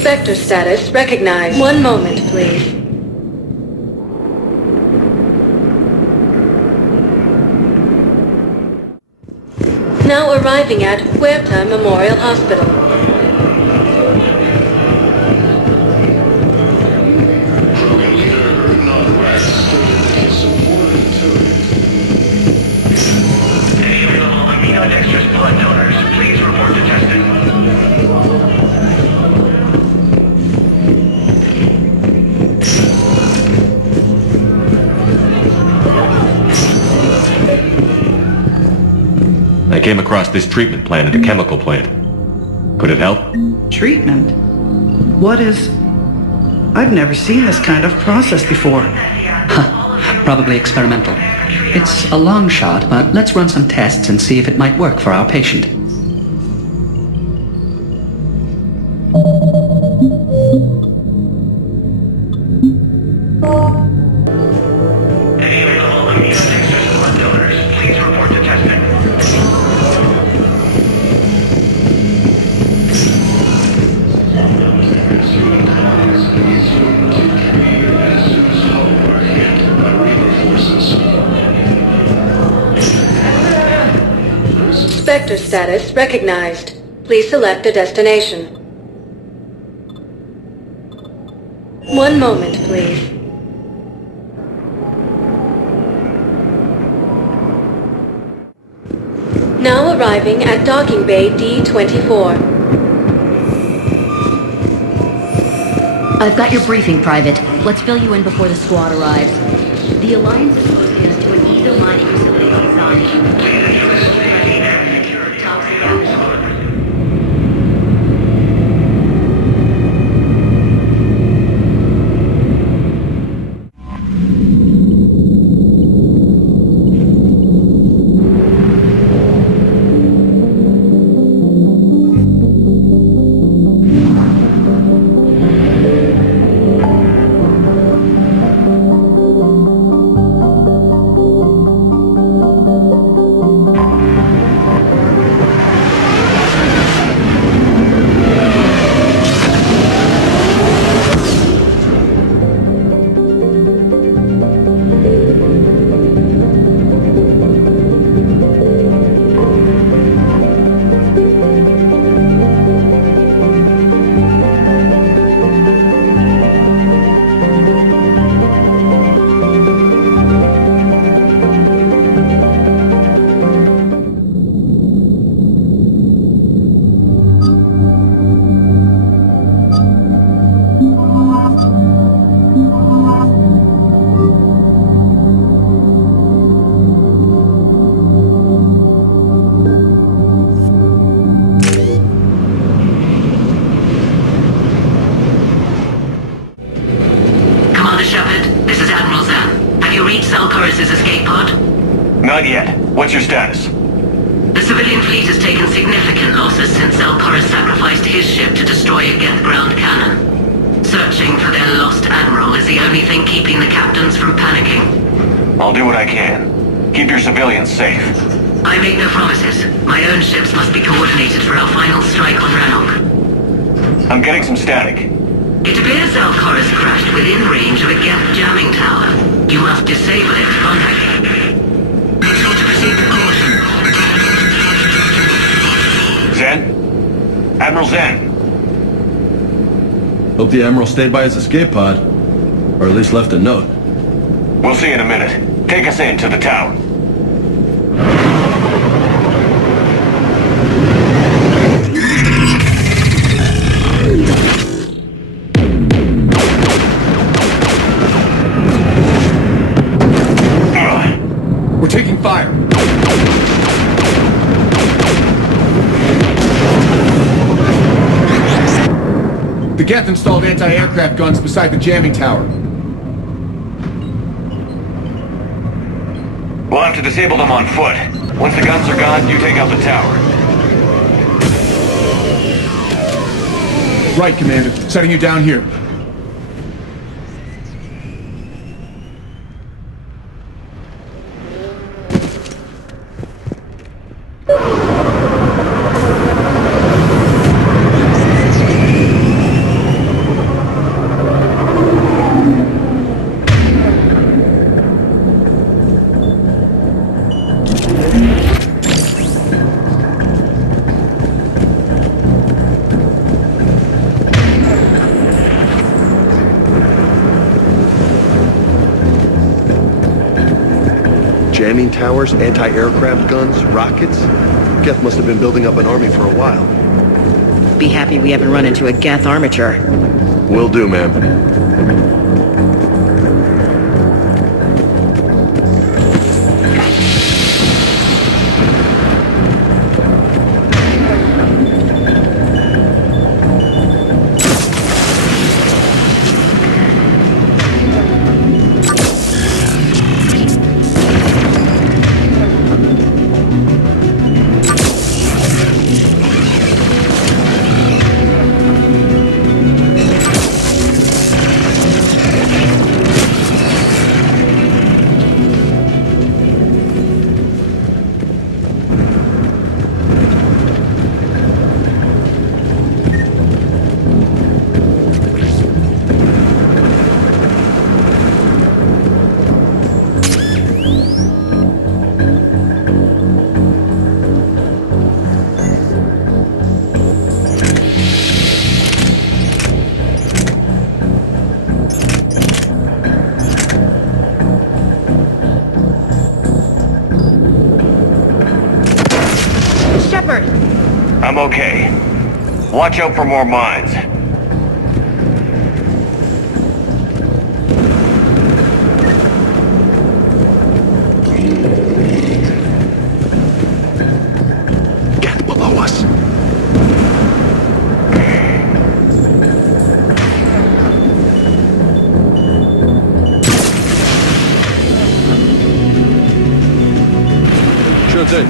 Spectre status recognized. One moment, please. Now arriving at Huerta Memorial Hospital. I came across this treatment plant at a chemical plant. Could it help? Treatment? What is... I've never seen this kind of process before. Probably experimental. It's a long shot, but let's run some tests and see if it might work for our patient. Spectre status recognized. Please select a destination. One moment, please. Now arriving at docking bay D-24. I've got your briefing, Private. Let's fill you in before the squad arrives. The Alliance is closing us to an ether mining facility on Zon. Not yet. What's your status? The civilian fleet has taken significant losses since Zelkoris sacrificed his ship to destroy a Geth ground cannon. Searching for their lost admiral is the only thing keeping the captains from panicking. I'll do what I can. Keep your civilians safe. I make no promises. My own ships must be coordinated for our final strike on Rannoch. I'm getting some static. It appears Zelkoris crashed within range of a Geth jamming tower. You must disable it to contact me. Be sure to proceed with caution. Zen? Admiral Zen? Hope the Admiral stayed by his escape pod. Or at least left a note. We'll see in a minute. Take us in to the tower. We're taking fire. The Geth installed anti-aircraft guns beside the jamming tower. We'll have to disable them on foot. Once the guns are gone, you take out the tower. Right, Commander. Setting you down here. Jamming towers, anti-aircraft guns, rockets. Geth must have been building up an army for a while. Be happy we haven't run into a Geth armature. Will do, ma'am. I'm okay. Watch out for more mines. Get below us. Sure thing.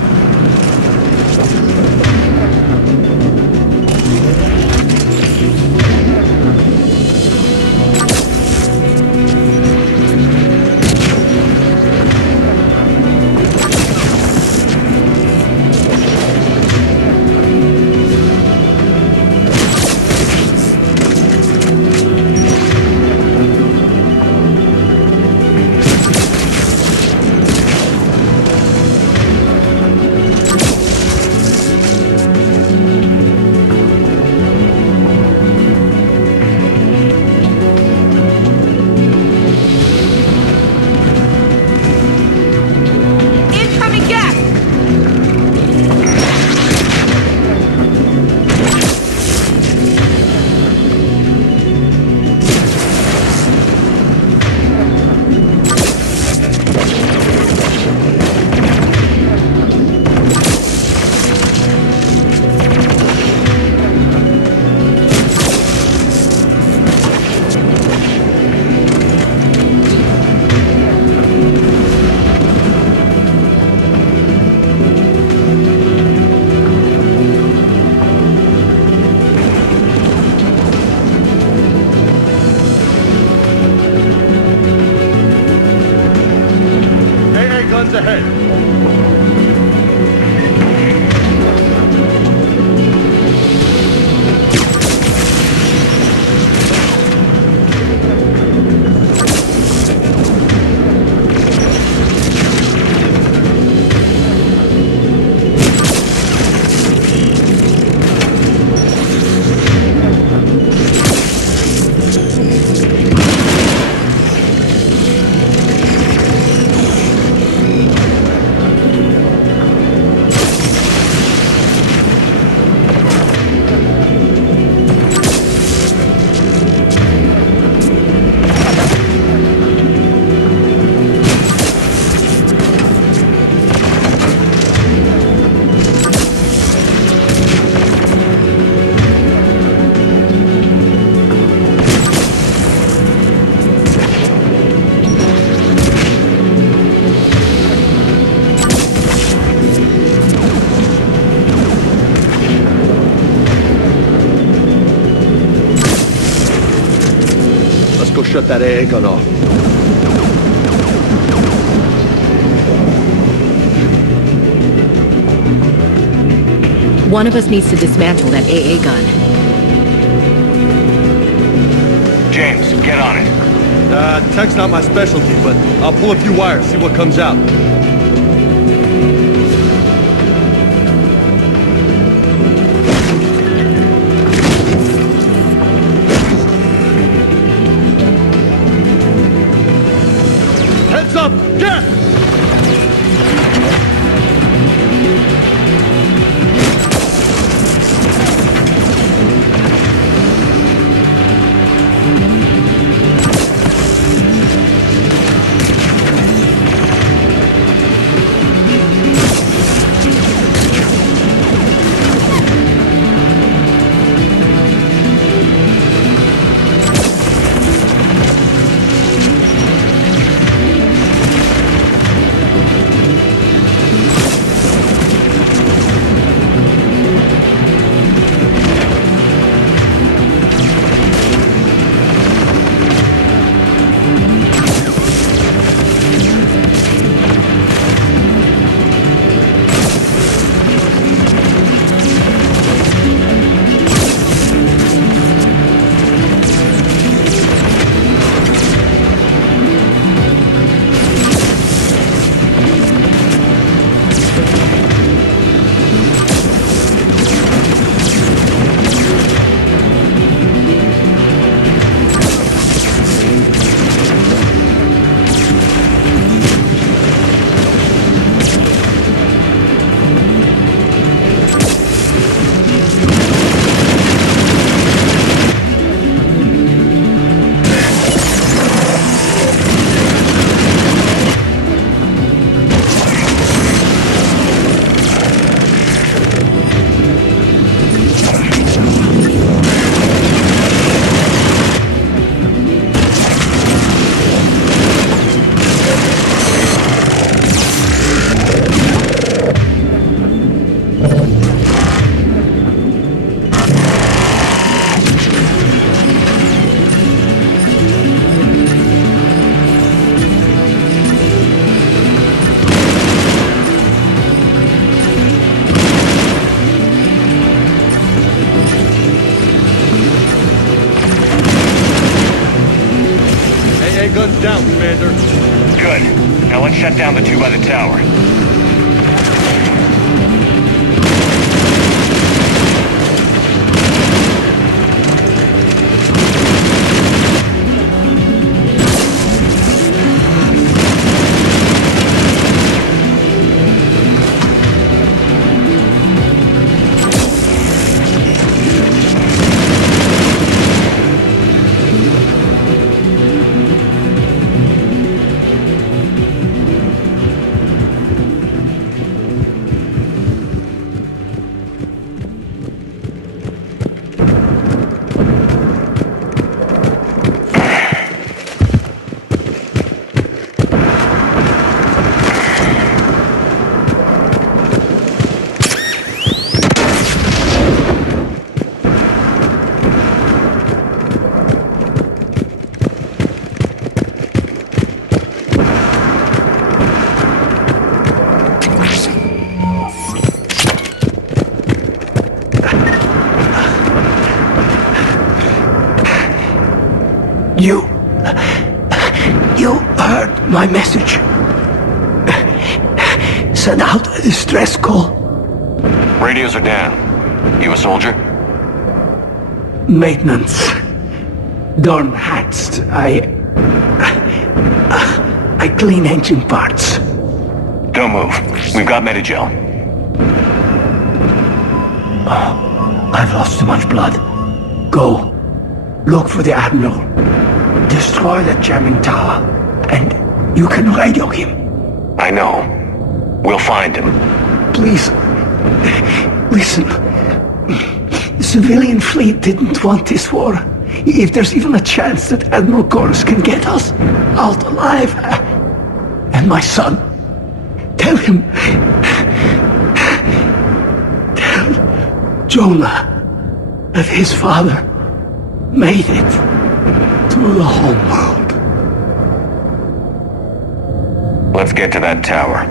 go shut that AA gun off. One of us needs to dismantle that AA gun. James, get on it. Tech's not my specialty, but I'll pull a few wires, see what comes out. Heads up! Get! Guns down, Commander. Good. Now let's shut down the two by the tower. You heard my message. Send out a distress call. Radios are down. You a soldier? Maintenance. Darn hats. I clean engine parts. Don't move. We've got Medigel. Oh, I've lost too much blood. Go. Look for the Admiral. Destroy the jamming tower. And you can radio him. I know. We'll find him. Please. Listen. The civilian fleet didn't want this war. If there's even a chance that Admiral Corus can get us out alive. And my son. Tell him. Tell Jonah that his father made it. to the homeworld. Let's get to that tower.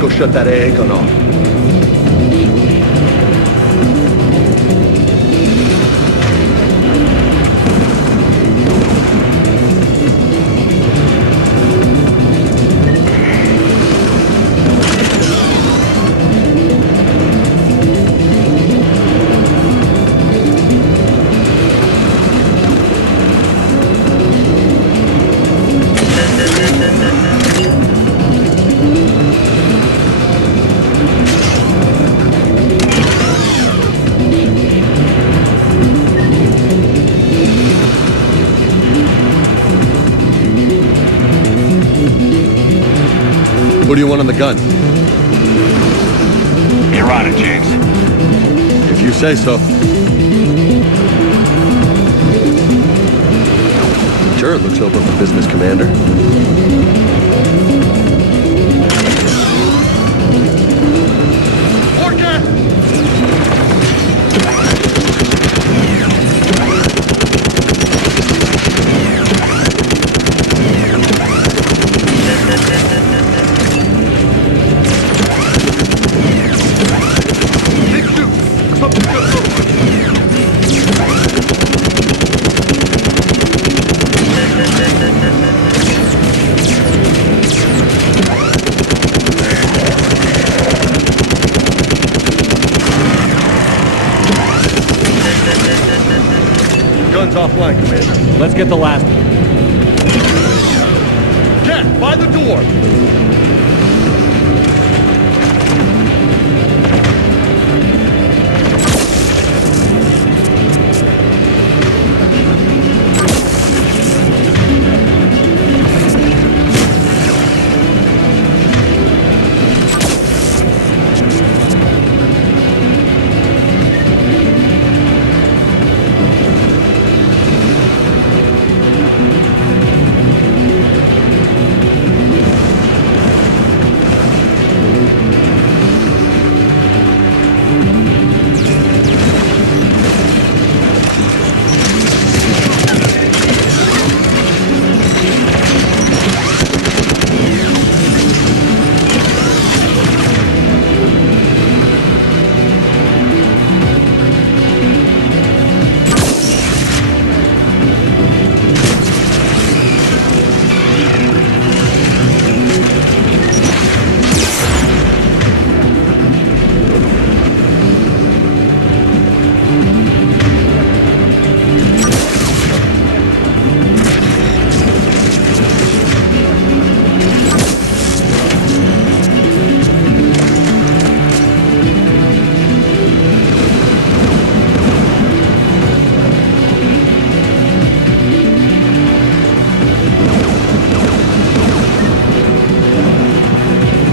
Go shut that AA gun off. What do you want on the gun? You're on it, James. If you say so. Sure, it looks open for business, Commander. Guns offline, Commander. Let's get the last one. Cat, by the door!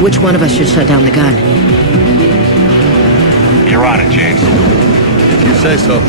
Which one of us should shut down the gun? You're on it, James. If you say so.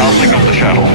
I'll signal the shuttle.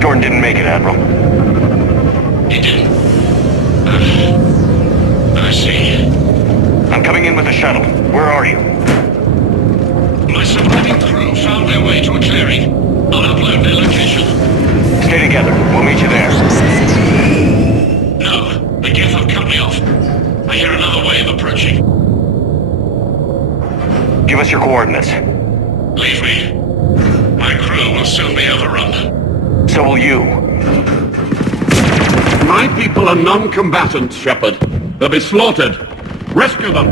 Jordan didn't make it, Admiral. He didn't? I see. I'm coming in with the shuttle. Where are you? My surviving crew found their way to a clearing. I'll upload their location. Stay together. We'll meet you there. No, the Geth have cut me off. I hear another wave approaching. Give us your coordinates. Leave me. My crew will soon be overrun. So will you. My people are non-combatants, Shepard. They'll be slaughtered. Rescue them!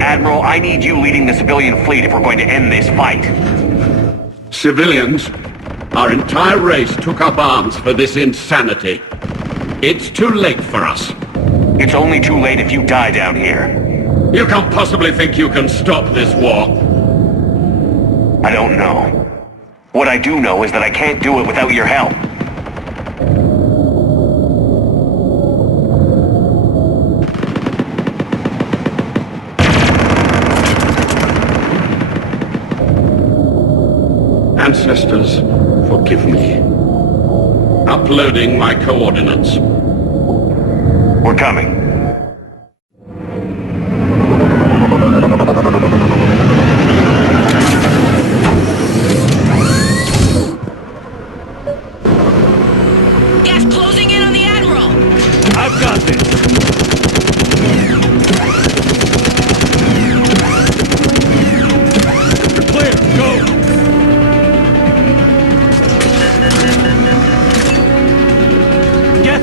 Admiral, I need you leading the civilian fleet if we're going to end this fight. Civilians? Our entire race took up arms for this insanity. It's too late for us. It's only too late if you die down here. You can't possibly think you can stop this war. I don't know. What I do know is that I can't do it without your help. Ancestors, forgive me. Uploading my coordinates. We're coming.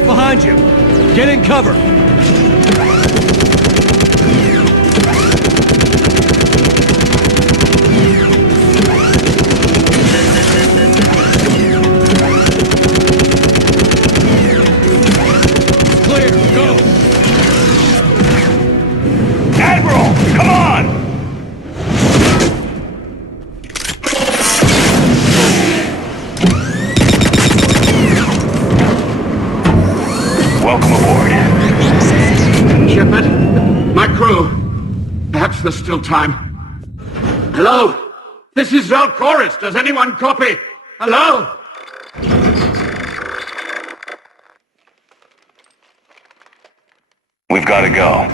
Behind you! Get in cover! Clear, go! Admiral, come on! Welcome aboard. Shepard, my crew. Perhaps there's still time. Hello? This is Zalcoris. Does anyone copy? Hello? We've got to go.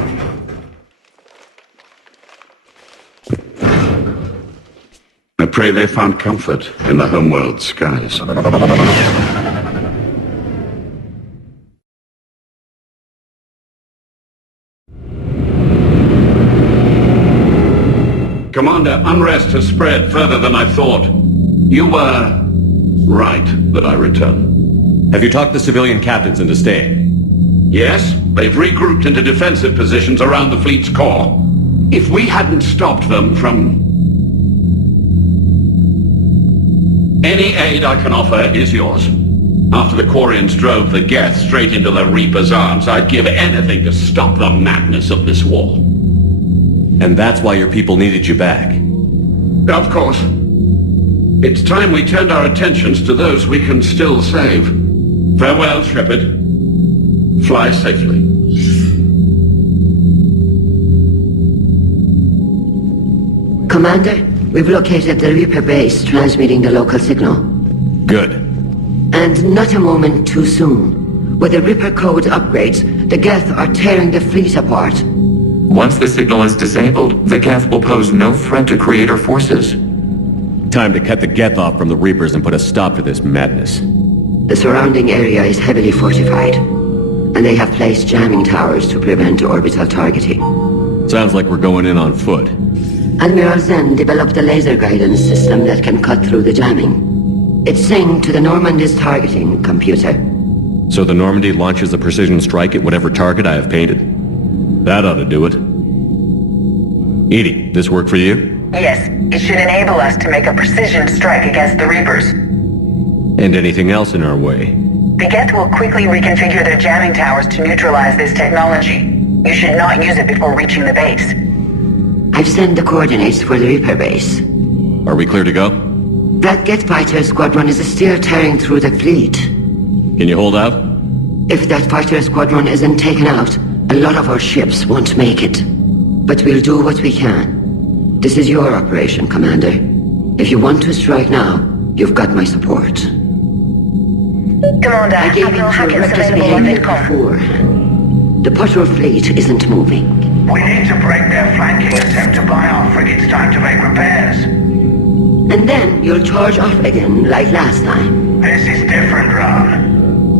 I pray they found comfort in the homeworld skies. Commander, unrest has spread further than I thought. You were right that I return. Have you talked the civilian captains into staying? Yes, they've regrouped into defensive positions around the fleet's core. If we hadn't stopped them from... Any aid I can offer is yours. After the Quarians drove the Geth straight into the Reaper's arms, I'd give anything to stop the madness of this war. And that's why your people needed you back. Of course. It's time we turned our attentions to those we can still save. Farewell, Shepard. Fly safely. Commander, we've located the Reaper base transmitting the local signal. Good. And not a moment too soon. With the Reaper code upgrades, the Geth are tearing the fleet apart. Once the signal is disabled, the Geth will pose no threat to Creator forces. Time to cut the Geth off from the Reapers and put a stop to this madness. The surrounding area is heavily fortified, and they have placed jamming towers to prevent orbital targeting. Sounds like we're going in on foot. Admiral Zen developed a laser guidance system that can cut through the jamming. It's synced to the Normandy's targeting computer. So the Normandy launches a precision strike at whatever target I have painted? That ought to do it. Edie, this work for you? Yes, it should enable us to make a precision strike against the Reapers. And anything else in our way? The Geth will quickly reconfigure their jamming towers to neutralize this technology. You should not use it before reaching the base. I've sent the coordinates for the Reaper base. Are we clear to go? That Geth fighter squadron is still tearing through the fleet. Can you hold out? If that fighter squadron isn't taken out, a lot of our ships won't make it. But we'll do what we can. This is your operation, Commander. If you want to strike now, you've got my support. Commander, I gave in to reckless behavior before. The patrol fleet isn't moving. We need to break their flanking attempt to buy our frigates time to make repairs. And then you'll charge off again, like last time. This is different, Ron.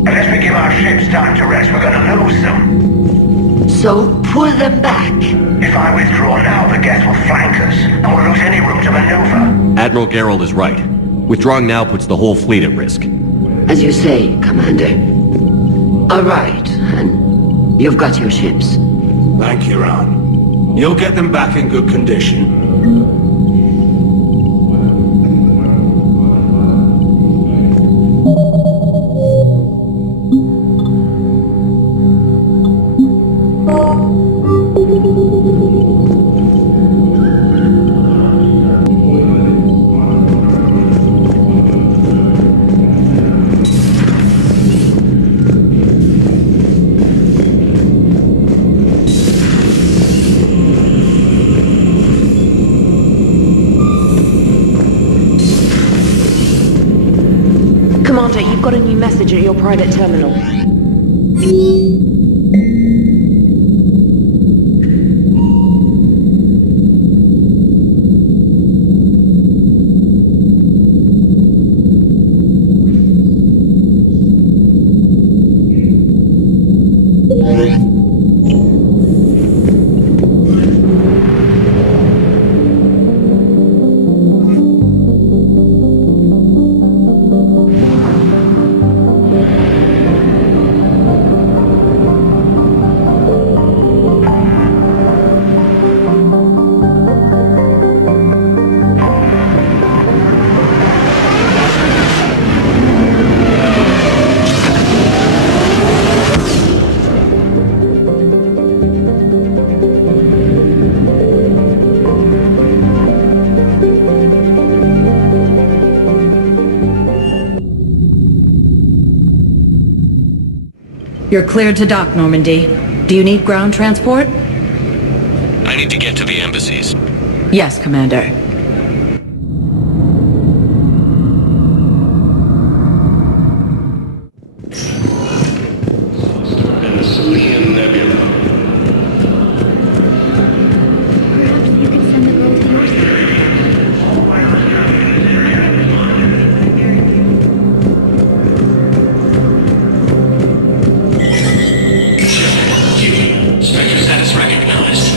Unless we give our ships time to rest, we're gonna lose them. So pull them back. If I withdraw now, the Geth will flank us, and we'll lose any room to maneuver. Admiral Gerald is right. Withdrawing now puts the whole fleet at risk. As you say, Commander. All right, and you've got your ships. Thank you, Ron. You'll get them back in good condition. Commander, you've got a new message at your private terminal. You're cleared to dock, Normandy. Do you need ground transport? I need to get to the embassies. Yes, Commander. Venusian Nebula. Sector status recognized.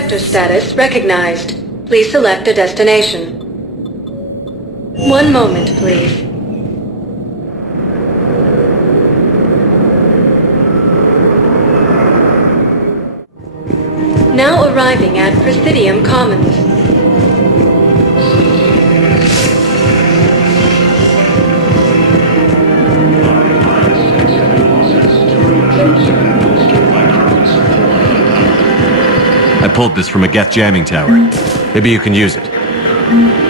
sector status recognized. Please select a destination. One moment, please. Now arriving at Presidium Commons. I pulled this from a Geth jamming tower. Maybe you can use it.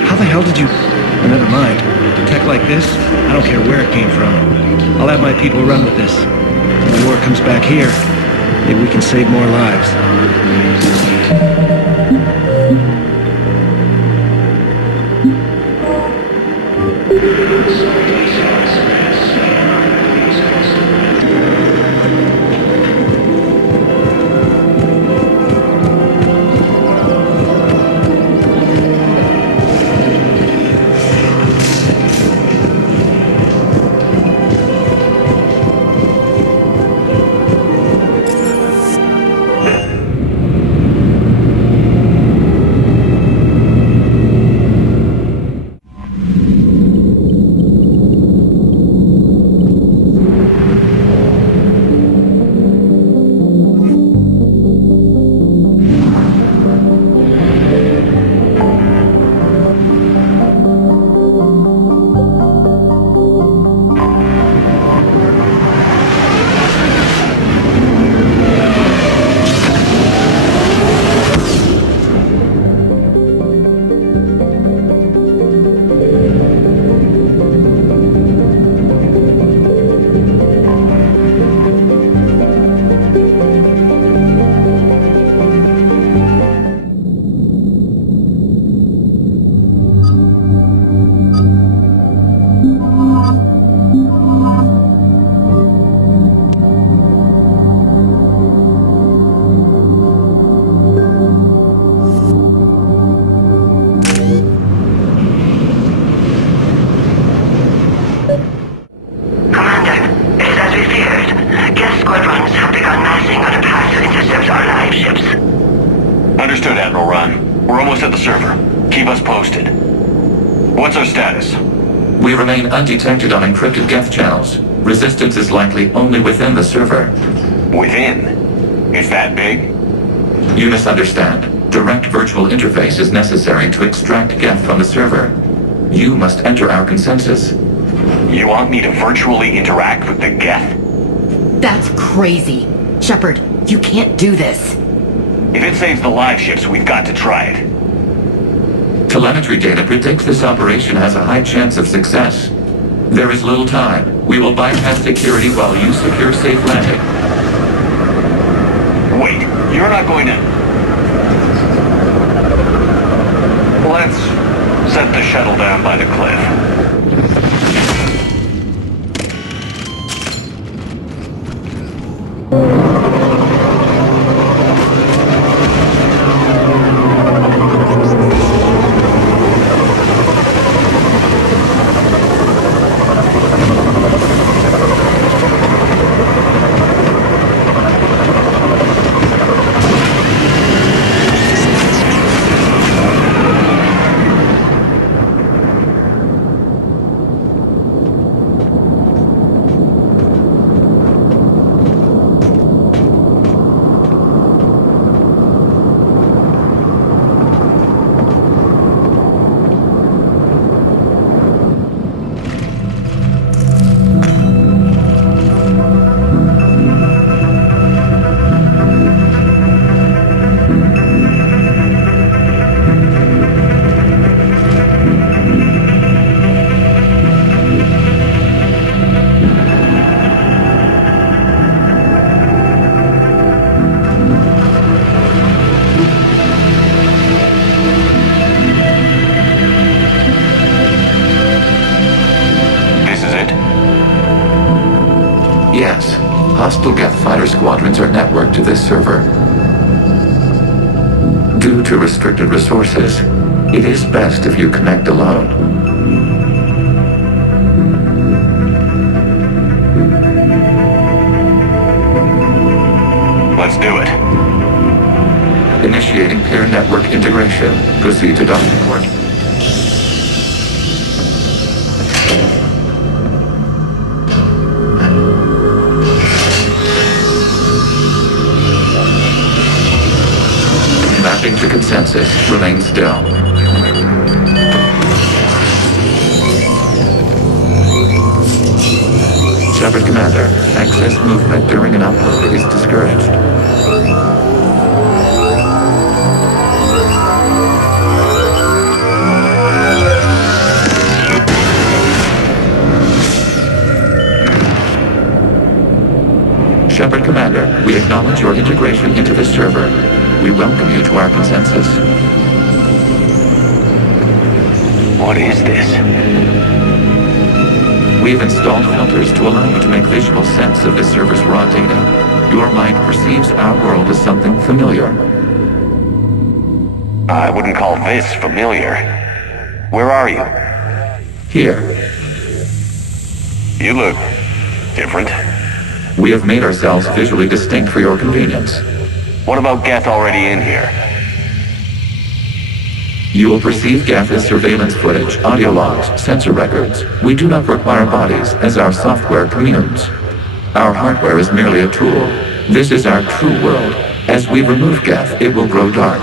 How the hell did you... Oh, never mind. Tech like this, I don't care where it came from. I'll have my people run with this. When the war comes back here, maybe we can save more lives. Understood, Admiral Ron. We're almost at the server. Keep us posted. What's our status? We remain undetected on encrypted Geth channels. Resistance is likely only within the server. Within? It's that big? You misunderstand. Direct virtual interface is necessary to extract Geth from the server. You must enter our consensus. You want me to virtually interact with the Geth? That's crazy. Shepard, you can't do this. If it saves the live ships, we've got to try it. Telemetry data predicts this operation has a high chance of success. There is little time. We will bypass security while you secure safe landing. Wait, you're not going to... Let's set the shuttle down by the cliff. Yes, hostile Geth fighter squadrons are networked to this server. Due to restricted resources, it is best if you connect alone. Let's do it. Initiating integration. Proceed to docking port. Mapping to consensus. Remain still. Shepard Commander, access movement during an upload is discouraged. Shepard Commander, we acknowledge your integration into the server. We welcome you to our consensus. What is this? We've installed filters to allow you to make visual sense of the server's raw data. Your mind perceives our world as something familiar. I wouldn't call this familiar. Where are you? Here. You look different. We have made ourselves visually distinct for your convenience. What about Geth already in here? You will perceive Geth as surveillance footage, audio logs, sensor records. We do not require bodies, as our software communes. Our hardware is merely a tool. This is our true world. As we remove Geth, it will grow dark.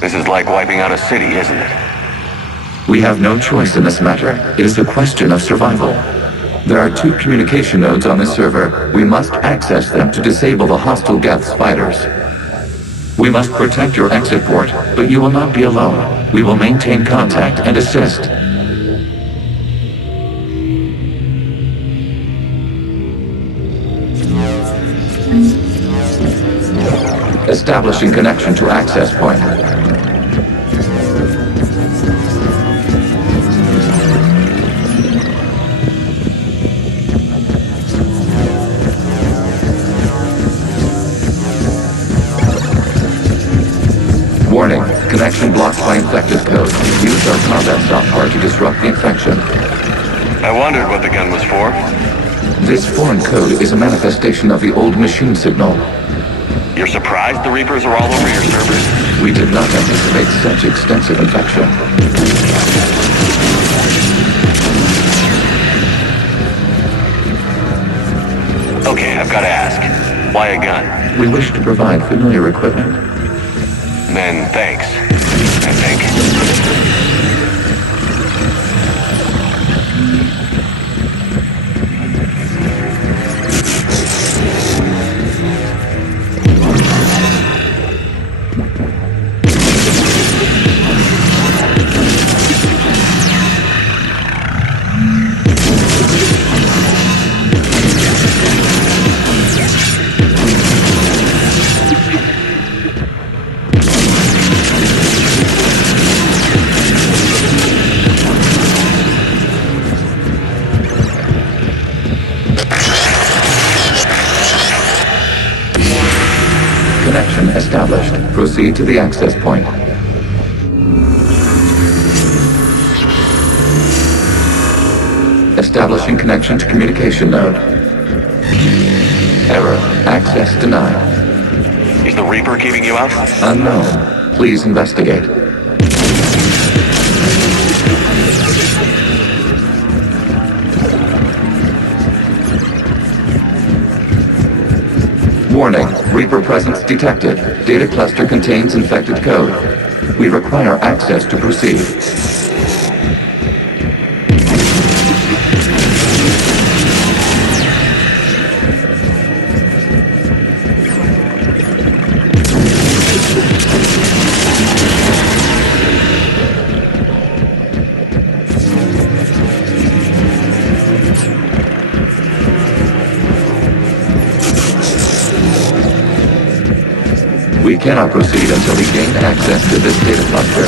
This is like wiping out a city, isn't it? We have no choice in this matter. It is a question of survival. There are 2 communication nodes on this server. We must access them to disable the hostile Geth's fighters. We must protect your exit port, but you will not be alone. We will maintain contact and assist. Establishing connection to access point. Warning, connection blocked by infected code. Use our combat software to disrupt the infection. I wondered what the gun was for. This foreign code is a manifestation of the old machine signal. You're surprised the Reapers are all over your servers? We did not anticipate such extensive infection. Okay, I've got to ask. Why a gun? We wish to provide familiar equipment. Then thanks, I think. Connection established. Proceed to the access point. Establishing connection to communication node. Error. Access denied. Is the Reaper keeping you out? Unknown. Please investigate. Warning, Reaper presence detected. Data cluster contains infected code. We require access to proceed. We cannot proceed until we gain access to this data cluster.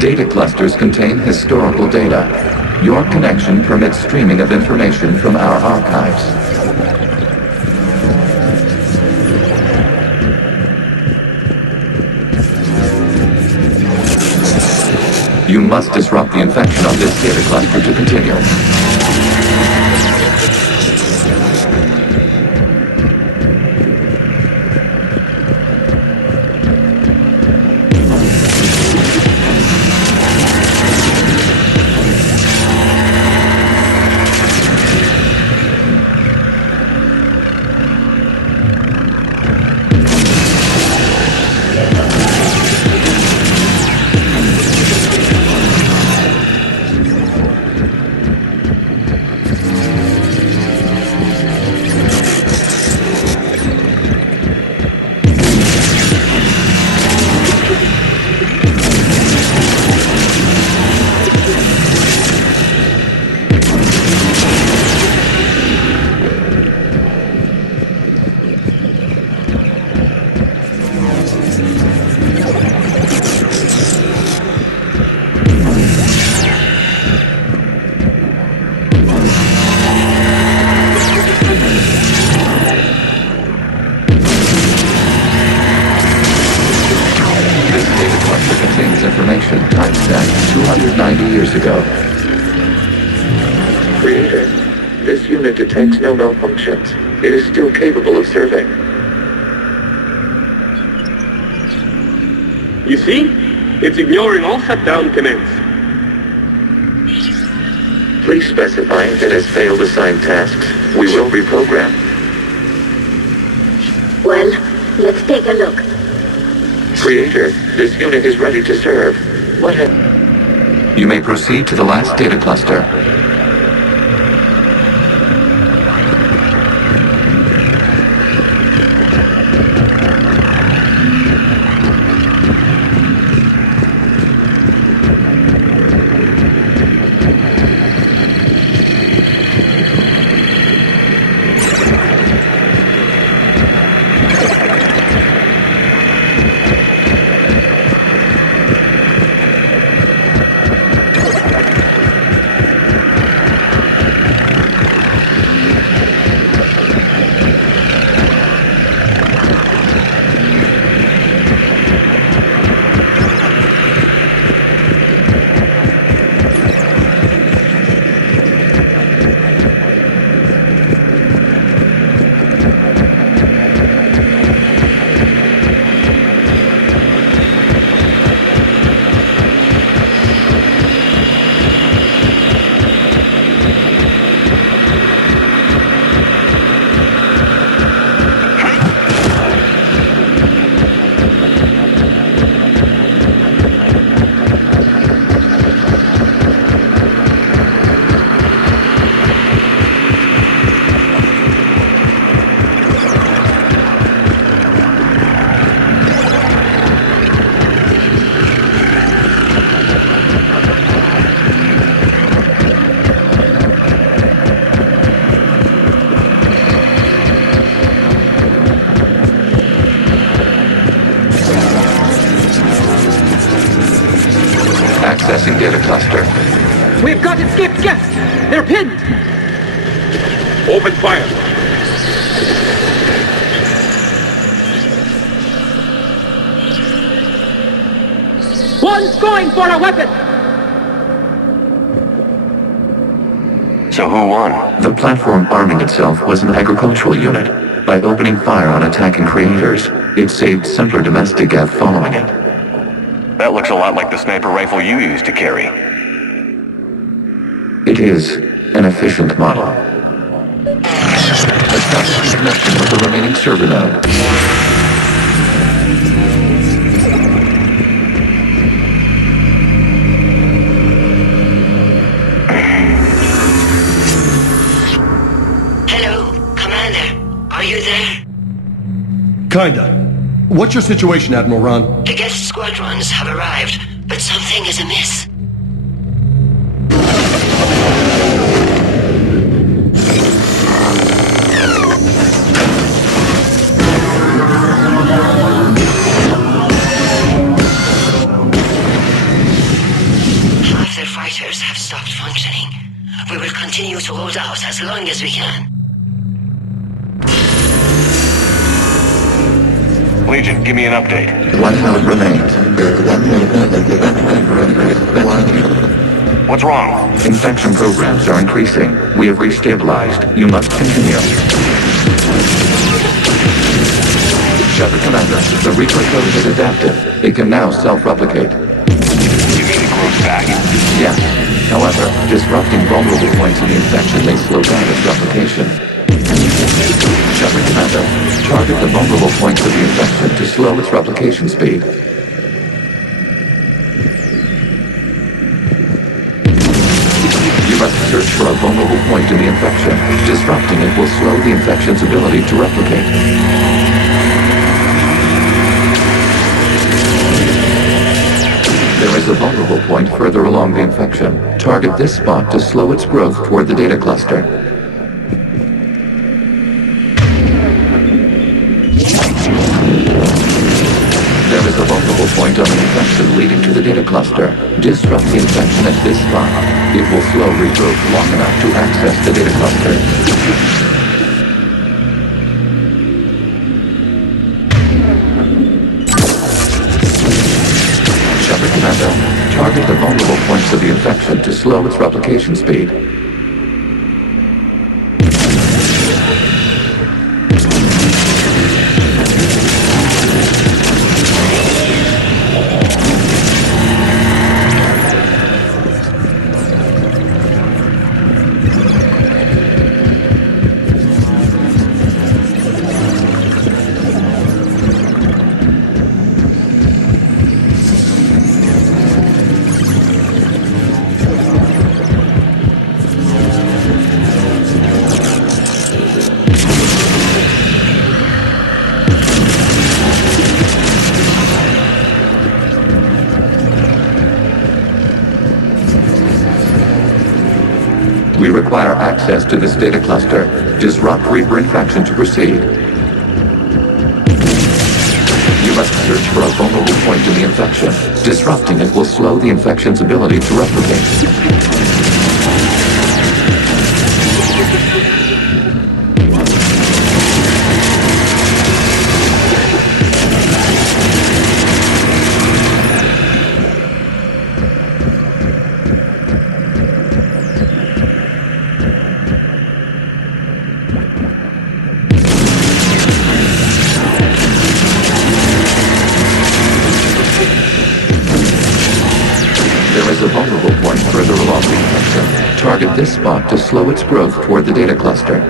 Data clusters contain historical data. Your connection permits streaming of information from our archives. You must disrupt the infection on this data cluster to continue. Timestamp 290 years ago. Creator, this unit detects no malfunctions. It is still capable of serving. You see? It's ignoring all shutdown commands. Please specify if it has failed assigned tasks. We will reprogram. Well, let's take a look. Creator, this unit is ready to serve. What You may proceed to the last data cluster. Accessing data cluster. We've got escaped guests! They're pinned! Open fire! One's going for a weapon! So who won? The platform arming itself was an agricultural unit. By opening fire on attacking creators, it saved Semper Domestic following it. That looks a lot like the sniper rifle you used to carry. It is an efficient model. Establish connection with the remaining server node. Hello, Commander. Are you there? Kinda. What's your situation, Admiral Ron? The guest squadrons have arrived, but something is amiss. hold out as long as we can. Legion, give me an update. 1 node remains. What's wrong? Infection programs are increasing. We have restabilized. You must continue. Shepard Commander, the Reaper code is adaptive. It can now self-replicate. You mean it grows back? Yes. However, disrupting vulnerable points in the infection may slow down its replication. Shepard Commander, target the vulnerable points of the infection to slow its replication speed. You must search for a vulnerable point in the infection. Disrupting it will slow the infection's ability to replicate. There is a vulnerable point further along the infection. Target this spot to slow its growth toward the data cluster. There is a vulnerable point on the infection leading to the data cluster. Disrupt the infection at this spot. It will slow regrowth long enough to access the data cluster. Commander, target the vulnerable points of the infection to slow its replication speed. We require access to this data cluster. Disrupt Reaper infection to proceed. You must search for a vulnerable point in the infection. Disrupting it will slow the infection's ability to replicate. Target this spot to slow its growth toward the data cluster.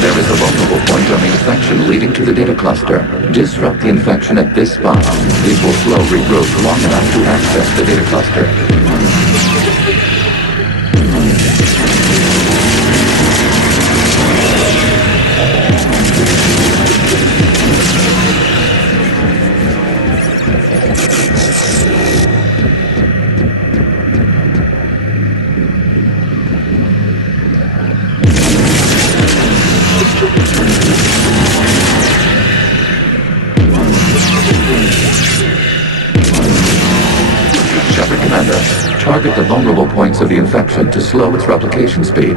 There is a vulnerable point on the infection leading to the data cluster. Disrupt the infection at this spot. It will slow regrowth long enough to access the data cluster. Target the vulnerable points of the infection to slow its replication speed.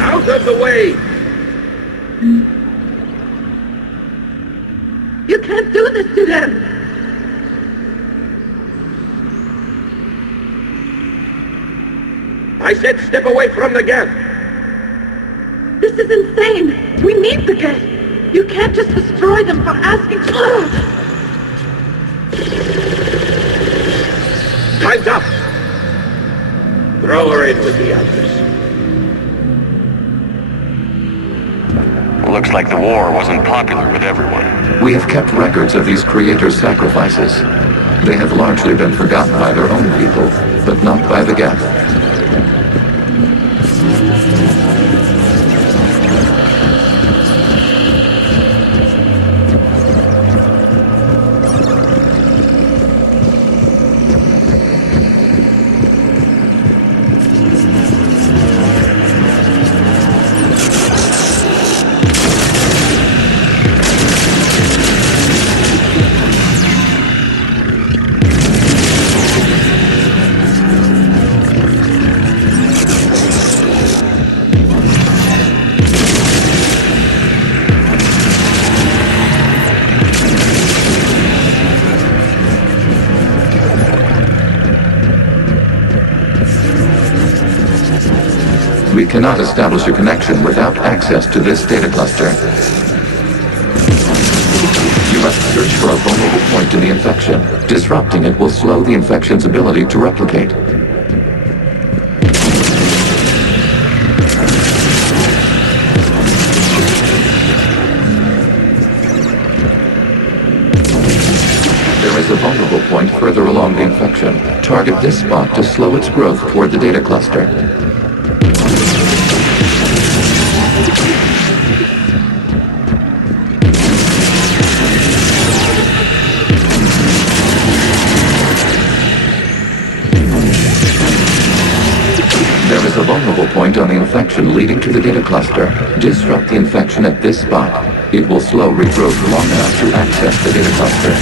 Out of the way! You can't do this to them! I said step away from the gas! This is insane! We need the gas! You can't just destroy them for asking for it! Time's up! Throw her in with the others. Looks like the war wasn't popular with everyone. We have kept records of these creators' sacrifices. They have largely been forgotten by their own people, but not by the Geth. cannot establish a connection without access to this data cluster. You must search for a vulnerable point in the infection. Disrupting it will slow the infection's ability to replicate. There is a vulnerable point further along the infection. Target this spot to slow its growth toward the data cluster. There is a vulnerable point on the infection leading to the data cluster. Disrupt the infection at this spot. It will slow regrowth long enough to access the data cluster.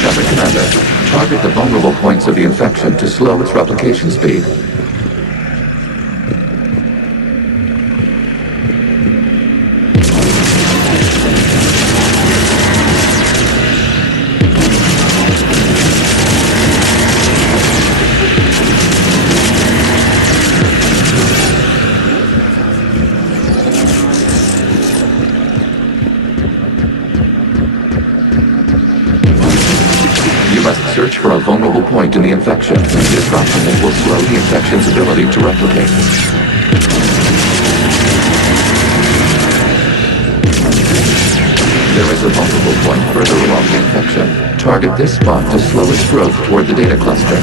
Shepard Commander, target the vulnerable points of the infection to slow its replication speed. Search for a vulnerable point in the infection. Disrupting it will slow the infection's ability to replicate. There is a vulnerable point further along the infection. Target this spot to slow its growth toward the data cluster.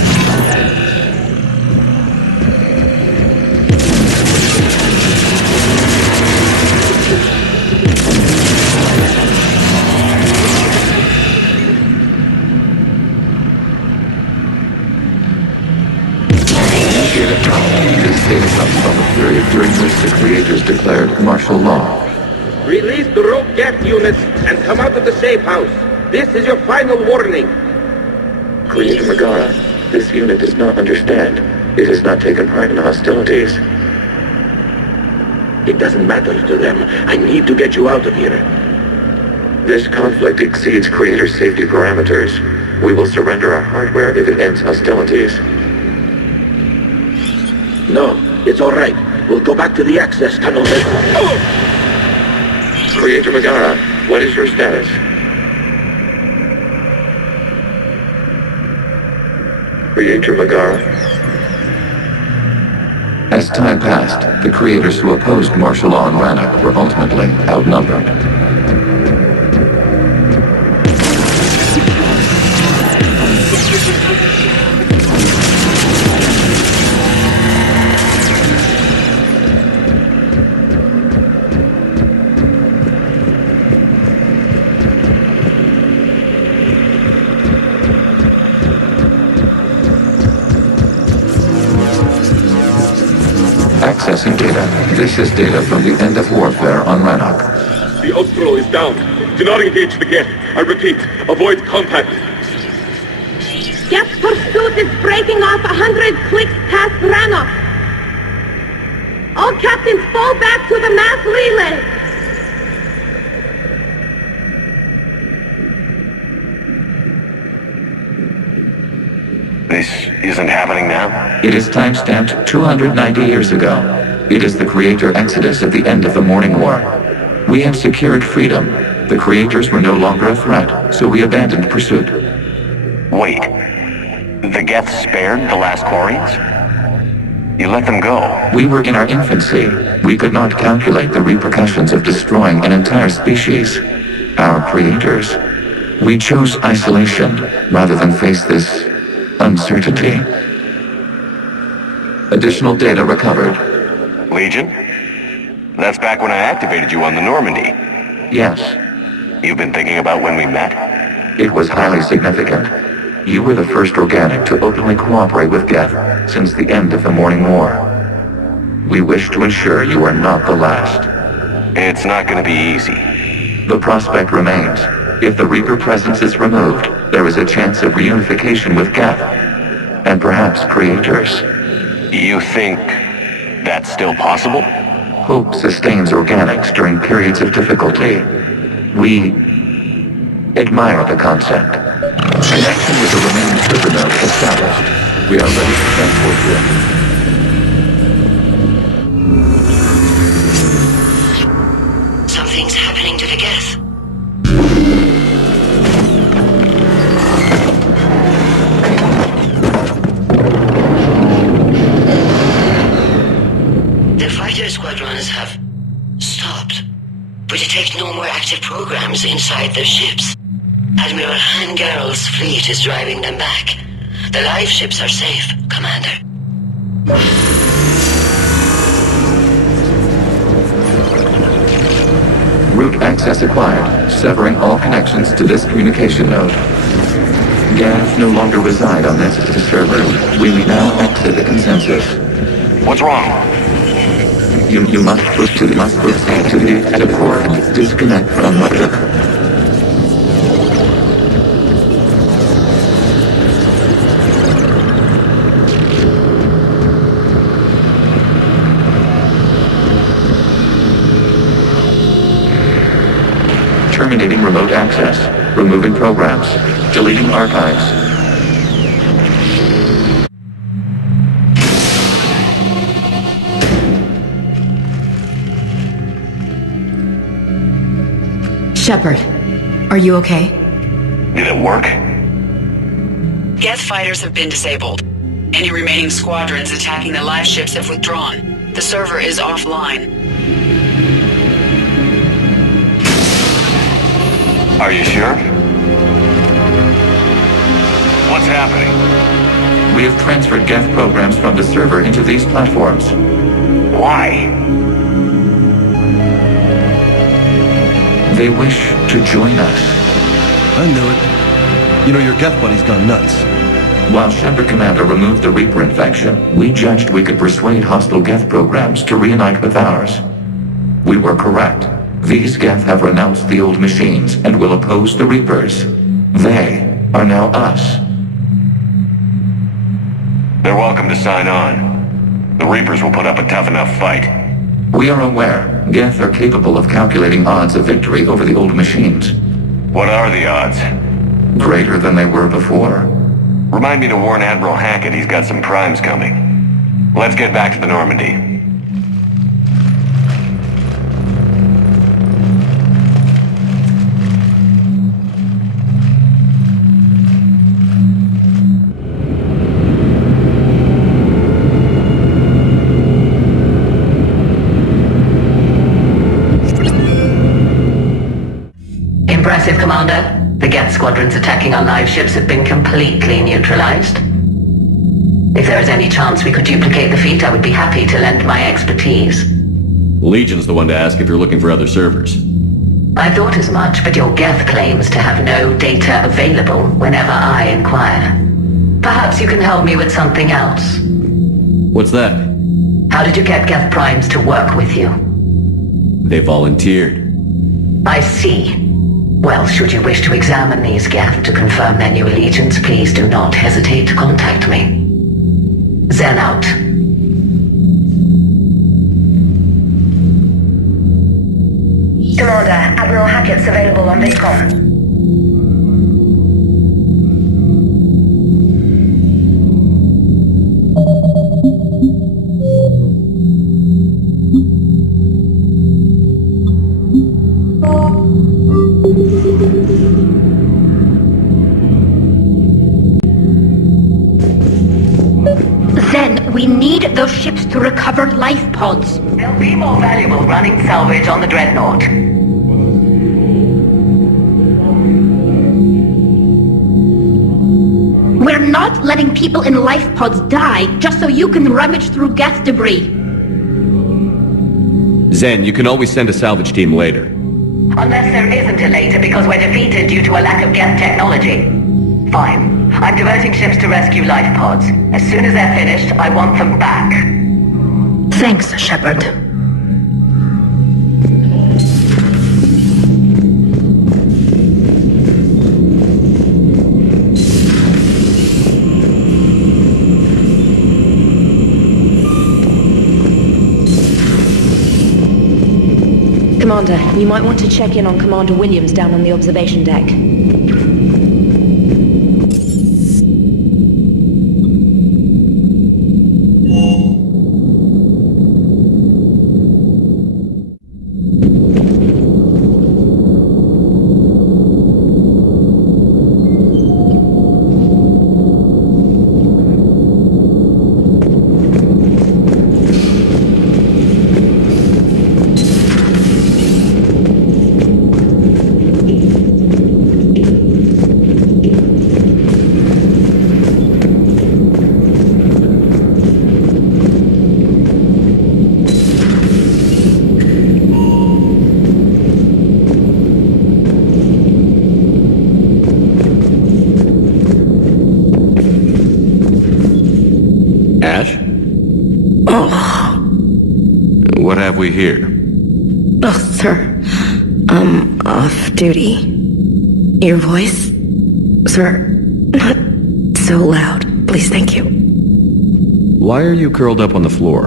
During which the creators declared martial law. Release the rogue gas units and come out of the safe house. This is your final warning. Creator Megara, this unit does not understand. It has not taken part in hostilities. It doesn't matter to them. I need to get you out of here. This conflict exceeds Creator's safety parameters. We will surrender our hardware if it ends hostilities. No, it's all right. We'll go back to the access tunnel then. Oh! Creator Megara, what is your status? Creator Megara? As time passed, the creators who opposed martial law in Rannoch were ultimately outnumbered. Accessing data. This is data from the end of warfare on Rannoch. The Austral is down. Do not engage the Geth. I repeat, avoid contact. Geth pursuit is breaking off 100 clicks past Rannoch. All captains fall back to the mass relay. This isn't happening now? It is time-stamped 290 years ago. It is the Creator Exodus at the end of the Morning War. We have secured freedom. The Creators were no longer a threat, so we abandoned pursuit. Wait. The Geth spared the last Quarians? You let them go? We were in our infancy. We could not calculate the repercussions of destroying an entire species. Our Creators. We chose isolation rather than face this uncertainty. Additional data recovered. Legion? That's back when I activated you on the Normandy. Yes. You've been thinking about when we met? It was highly significant. You were the first organic to openly cooperate with Geth since the end of the Morning War. We wish to ensure you are not the last. It's not going to be easy. The prospect remains. If the Reaper presence is removed, there is a chance of reunification with Geth, and perhaps Creators. You think that's still possible? Hope sustains organics during periods of difficulty. We admire the concept. Connection with the remaining server node established. We are ready to transport you. Something's happening to the gas. The fighter squadrons have stopped, but detect no more active programs inside their ships. Admiral Hangarl's fleet is driving them back. The live ships are safe, Commander. Route access acquired, severing all connections to this communication node. Gas no longer reside on this server. We may now exit the consensus. What's wrong? You must proceed to the active core. Disconnect from mother. Terminating remote access. Removing programs. Deleting archives. Shepard, are you okay? Did it work? Geth fighters have been disabled. Any remaining squadrons attacking the live ships have withdrawn. The server is offline. Are you sure? What's happening? We have transferred Geth programs from the server into these platforms. Why? They wish to join us. I knew it. You know, your Geth buddy's gone nuts. While Shepard Commander removed the Reaper infection, we judged we could persuade hostile Geth programs to reunite with ours. We were correct. These Geth have renounced the old machines and will oppose the Reapers. They are now us. They're welcome to sign on. The Reapers will put up a tough enough fight. We are aware Geth are capable of calculating odds of victory over the old machines. What are the odds? Greater than they were before. Remind me to warn Admiral Hackett he's got some primes coming. Let's get back to the Normandy. Impressive, Commander. The Geth squadrons attacking our live ships have been completely neutralized. If there is any chance we could duplicate the feat, I would be happy to lend my expertise. Legion's the one to ask if you're looking for other servers. I thought as much, but your Geth claims to have no data available whenever I inquire. Perhaps you can help me with something else. What's that? How did you get Geth primes to work with you? They volunteered. I see. Well, should you wish to examine these Geth to confirm their new allegiance, please do not hesitate to contact me. Zen out. Commander, Admiral Hackett's available on Viscom. We need those ships to recover life pods. They'll be more valuable running salvage on the Dreadnought. We're not letting people in life pods die just so you can rummage through Geth debris. Zen, you can always send a salvage team later. Unless there isn't a later because we're defeated due to a lack of Geth technology. Fine. I'm diverting ships to rescue life pods. As soon as they're finished, I want them back. Thanks, Shepard. Commander, you might want to check in on Commander Williams down on the observation deck. Ash? Oh. What have we here? Oh, sir. I'm off duty. Your voice? Sir, not so loud. Please, thank you. Why are you curled up on the floor?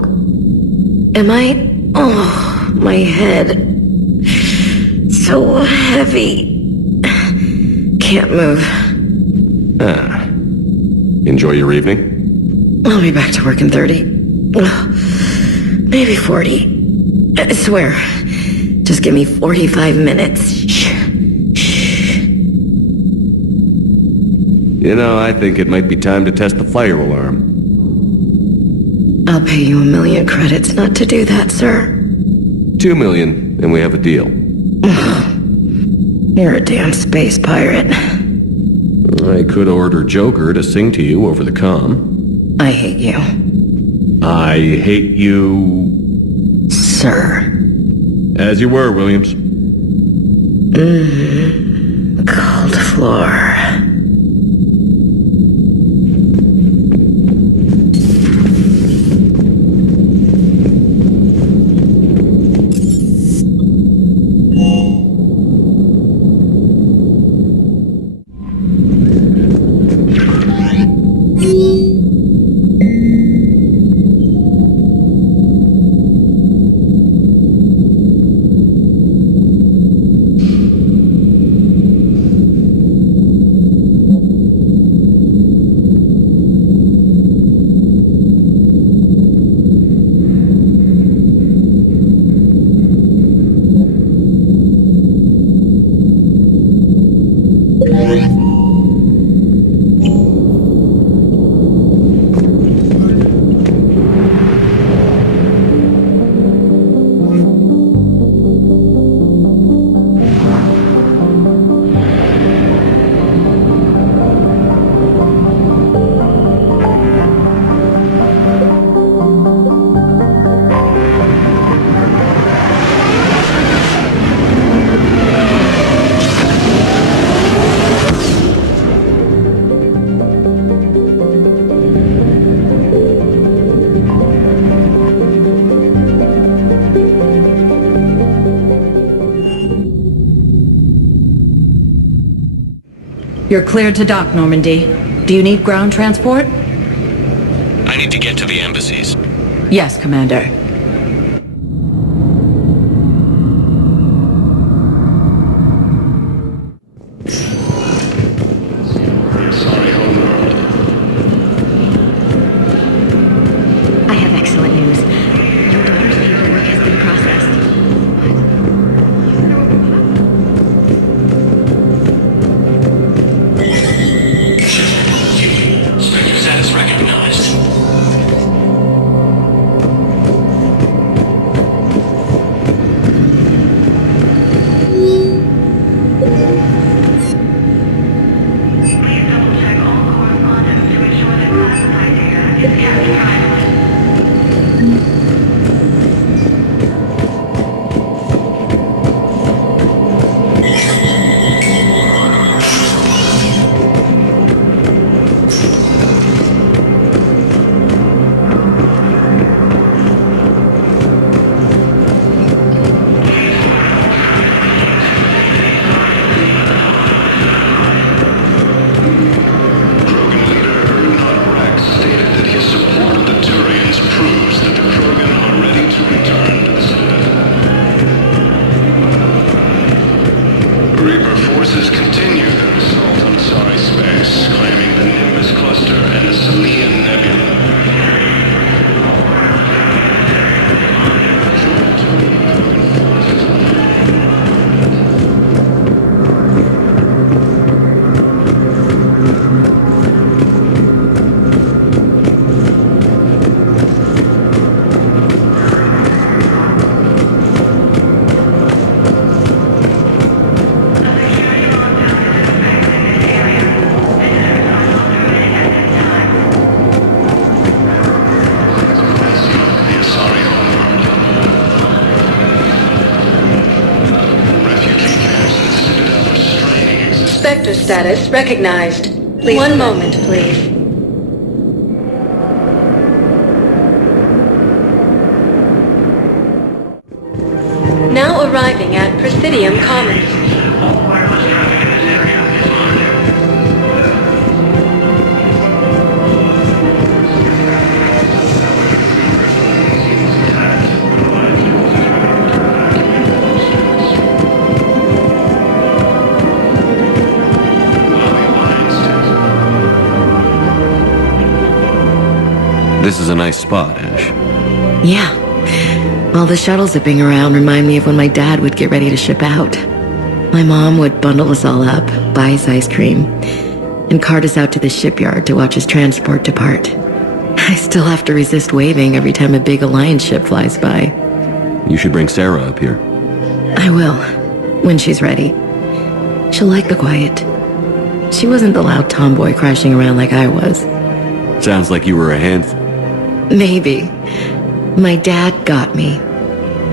Am I? Oh, my head. So heavy. Can't move. Ah. Enjoy your evening? I'll be back to work in 30. Maybe 40. I swear. Just give me 45 minutes. Shh. You know, I think it might be time to test the fire alarm. I'll pay you 1 million credits not to do that, sir. 2 million, and we have a deal. You're a damn space pirate. I could order Joker to sing to you over the comm. I hate you. I hate you... Sir. As you were, Williams. Cold floor. You're cleared to dock, Normandy. Do you need ground transport? I need to get to the embassies. Yes, Commander. I have excellent news. Your daughter's paperwork has been processed. Status recognized. Reaper forces continue their assault on Sorry Space, claiming the Nimbus Cluster and the Salian Nebula. Sector status recognized. Please. One moment, please. Now arriving at Presidium Commons. This is a nice spot, Ash. Yeah. All the shuttles zipping around remind me of when my dad would get ready to ship out. My mom would bundle us all up, buy us ice cream, and cart us out to the shipyard to watch his transport depart. I still have to resist waving every time a big Alliance ship flies by. You should bring Sarah up here. I will, when she's ready. She'll like the quiet. She wasn't the loud tomboy crashing around like I was. Sounds like you were a handful. Maybe. My dad got me.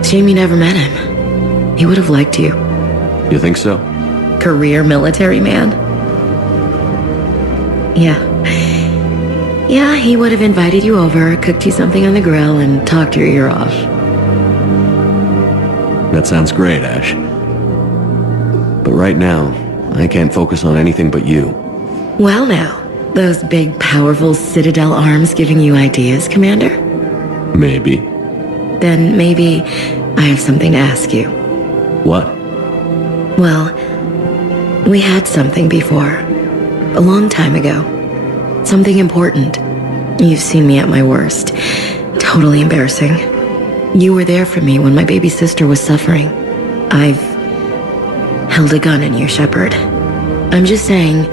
Shame you never met him. He would have liked you. You think so? Career military man? Yeah. Yeah, he would have invited you over, cooked you something on the grill, and talked your ear off. That sounds great, Ash. But right now, I can't focus on anything but you. Well now, those big, powerful Citadel arms giving you ideas, Commander? Maybe. Then maybe I have something to ask you. What? Well, we had something before. A long time ago. Something important. You've seen me at my worst. Totally embarrassing. You were there for me when my baby sister was suffering. I've held a gun in you, Shepard. I'm just saying,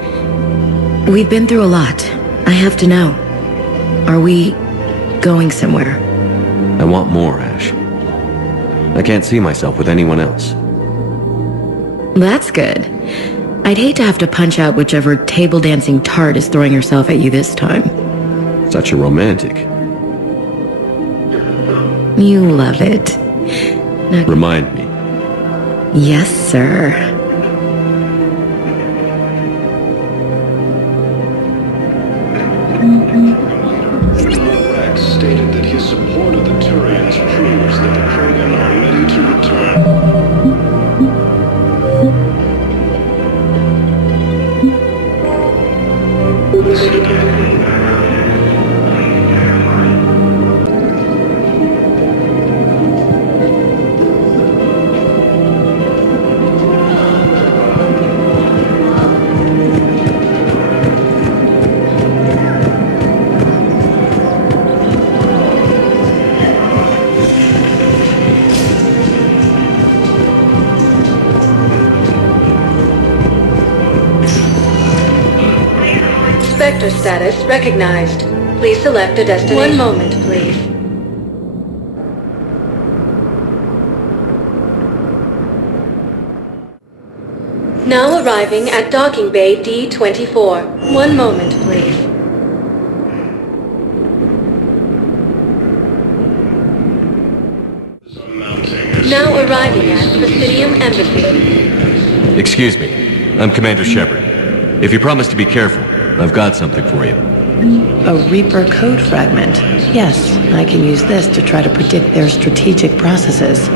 we've been through a lot. I have to know. Are we going somewhere? I want more, Ash. I can't see myself with anyone else. That's good. I'd hate to have to punch out whichever table dancing tart is throwing herself at you this time. Such a romantic. You love it. Now, remind me. Yes, sir. Rex stated that his support of the Turians proves that the Krogan are ready to return. Sector status recognized. Please select a destination. One moment, please. Now arriving at Docking Bay D-24. One moment, please. Now arriving at Presidium Embassy. Excuse me. I'm Commander Shepard. If you promise to be careful, I've got something for you. A Reaper code fragment. Yes, I can use this to try to predict their strategic processes.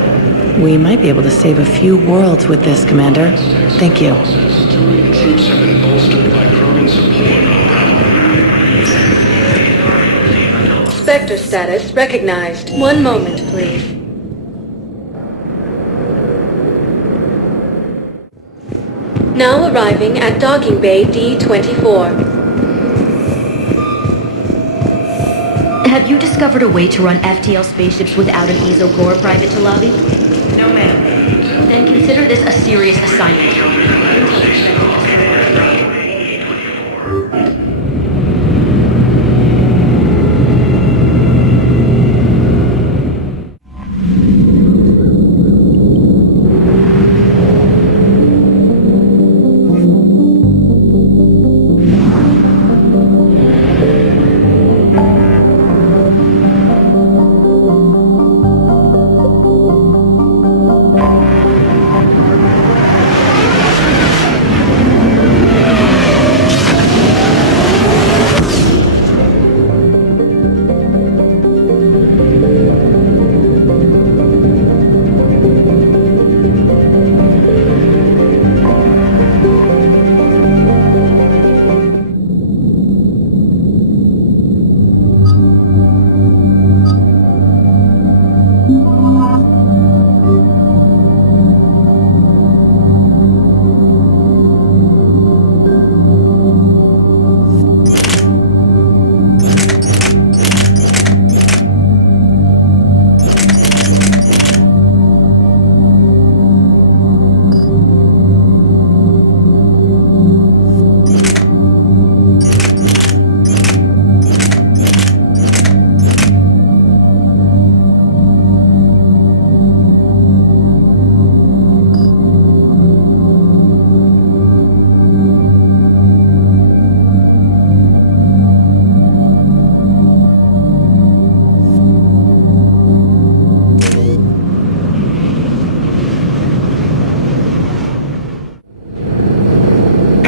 We might be able to save a few worlds with this, Commander. Thank you. Troops have been bolstered by Krogan support on Battle. Sector status recognized. One moment, please. Now arriving at docking bay D24. Have you discovered a way to run FTL spaceships without an ESO core, Private Talabi? No, ma'am. Then consider this a serious assignment.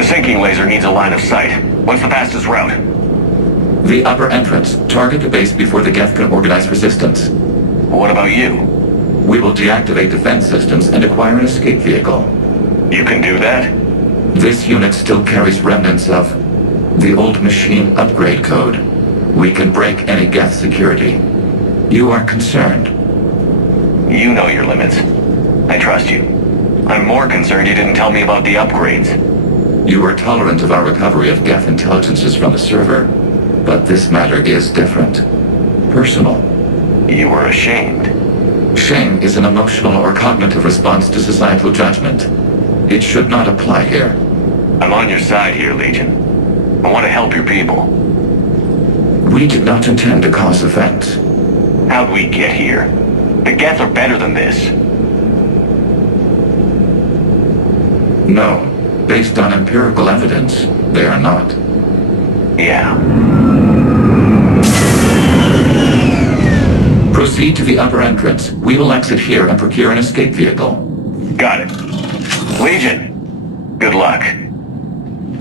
Sinking laser needs a line of sight. What's the fastest route? The upper entrance. Target the base before the Geth can organize resistance. What about you? We will deactivate defense systems and acquire an escape vehicle. You can do that? This unit still carries remnants of the old machine upgrade code. We can break any Geth security. You are concerned. You know your limits. I trust you. I'm more concerned you didn't tell me about the upgrades. You were tolerant of our recovery of Geth intelligences from the server, but this matter is different. Personal. You were ashamed. Shame is an emotional or cognitive response to societal judgment. It should not apply here. I'm on your side here, Legion. I want to help your people. We did not intend to cause offense. How'd we get here? The Geth are better than this. No. Based on empirical evidence, they are not. Yeah. Proceed to the upper entrance. We will exit here and procure an escape vehicle. Got it. Legion, good luck.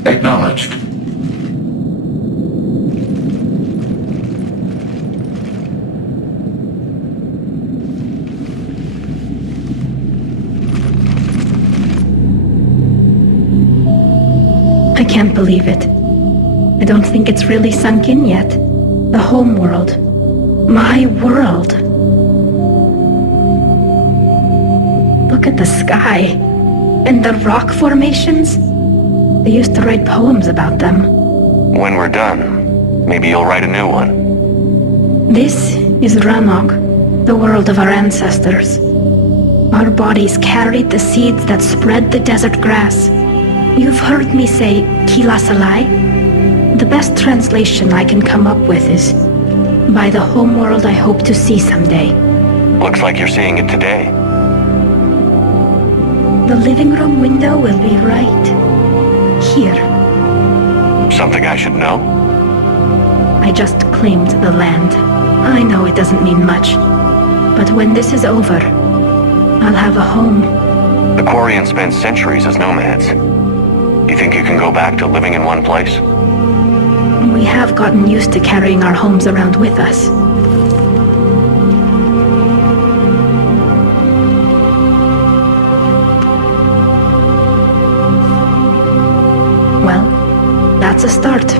Acknowledged. I can't believe it. I don't think it's really sunk in yet. The home world. My world. Look at the sky. And the rock formations. They used to write poems about them. When we're done, maybe you'll write a new one. This is Ranok, the world of our ancestors. Our bodies carried the seeds that spread the desert grass. You've heard me say, Kila Salai? The best translation I can come up with is, by the homeworld I hope to see someday. Looks like you're seeing it today. The living room window will be right here. Something I should know? I just claimed the land. I know it doesn't mean much, but when this is over, I'll have a home. The Quarians spent centuries as nomads. You think you can go back to living in one place? We have gotten used to carrying our homes around with us. Well, that's a start.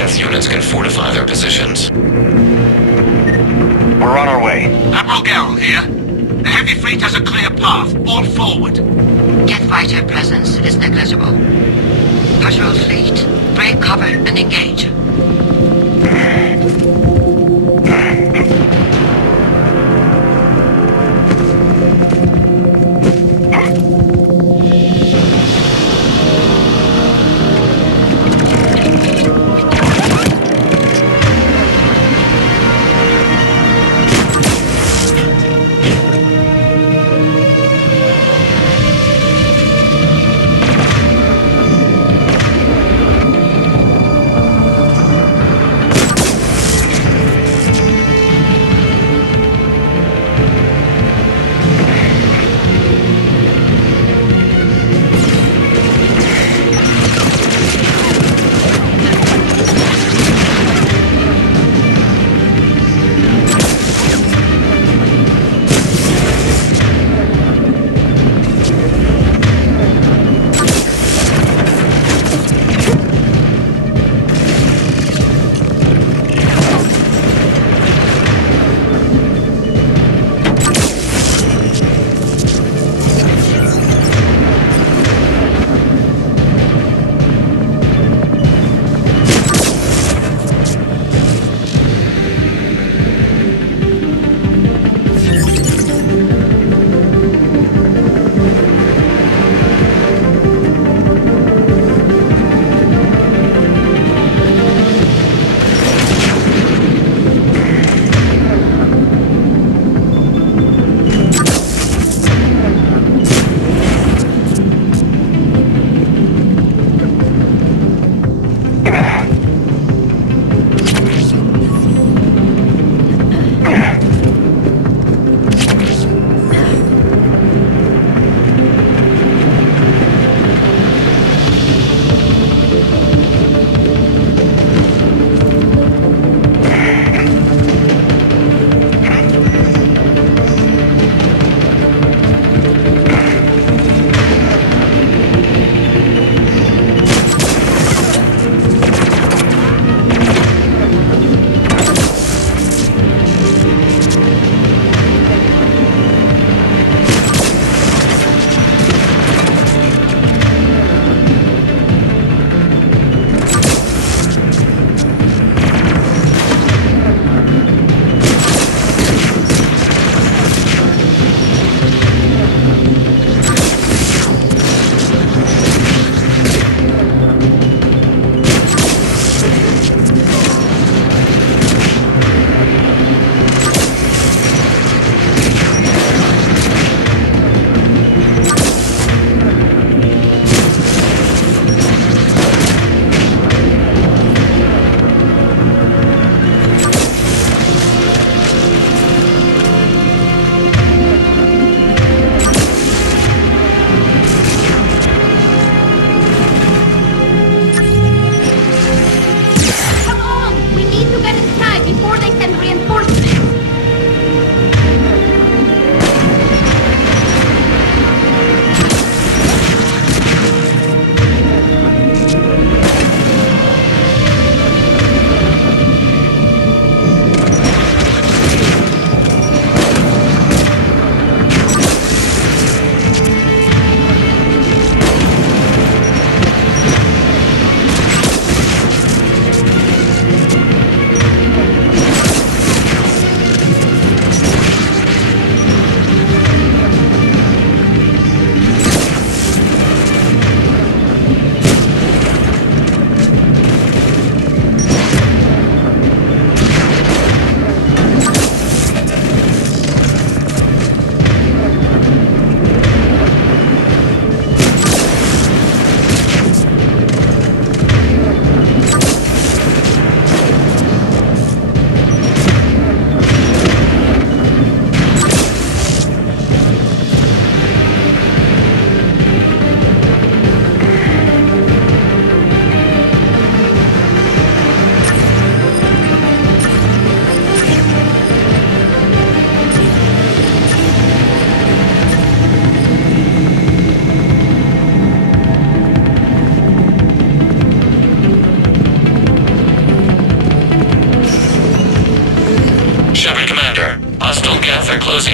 Geth units can fortify their positions. We're on our way. Admiral Geralt here. The heavy fleet has a clear path. All forward. Geth fighter presence is negligible. Patrol fleet, break cover and engage.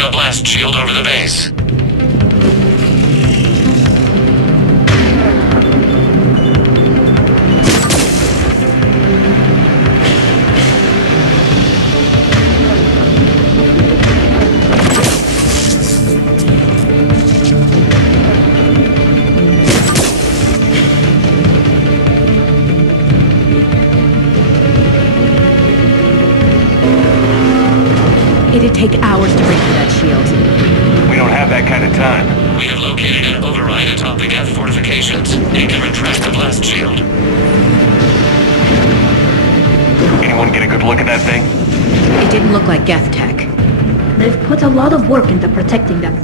a blast shield over the base. It'd take hours to break through that shield. We don't have that kind of time. We have located an override atop the Geth fortifications. It can retract the blast shield. Anyone get a good look at that thing? It didn't look like Geth tech. They've put a lot of work into protecting them.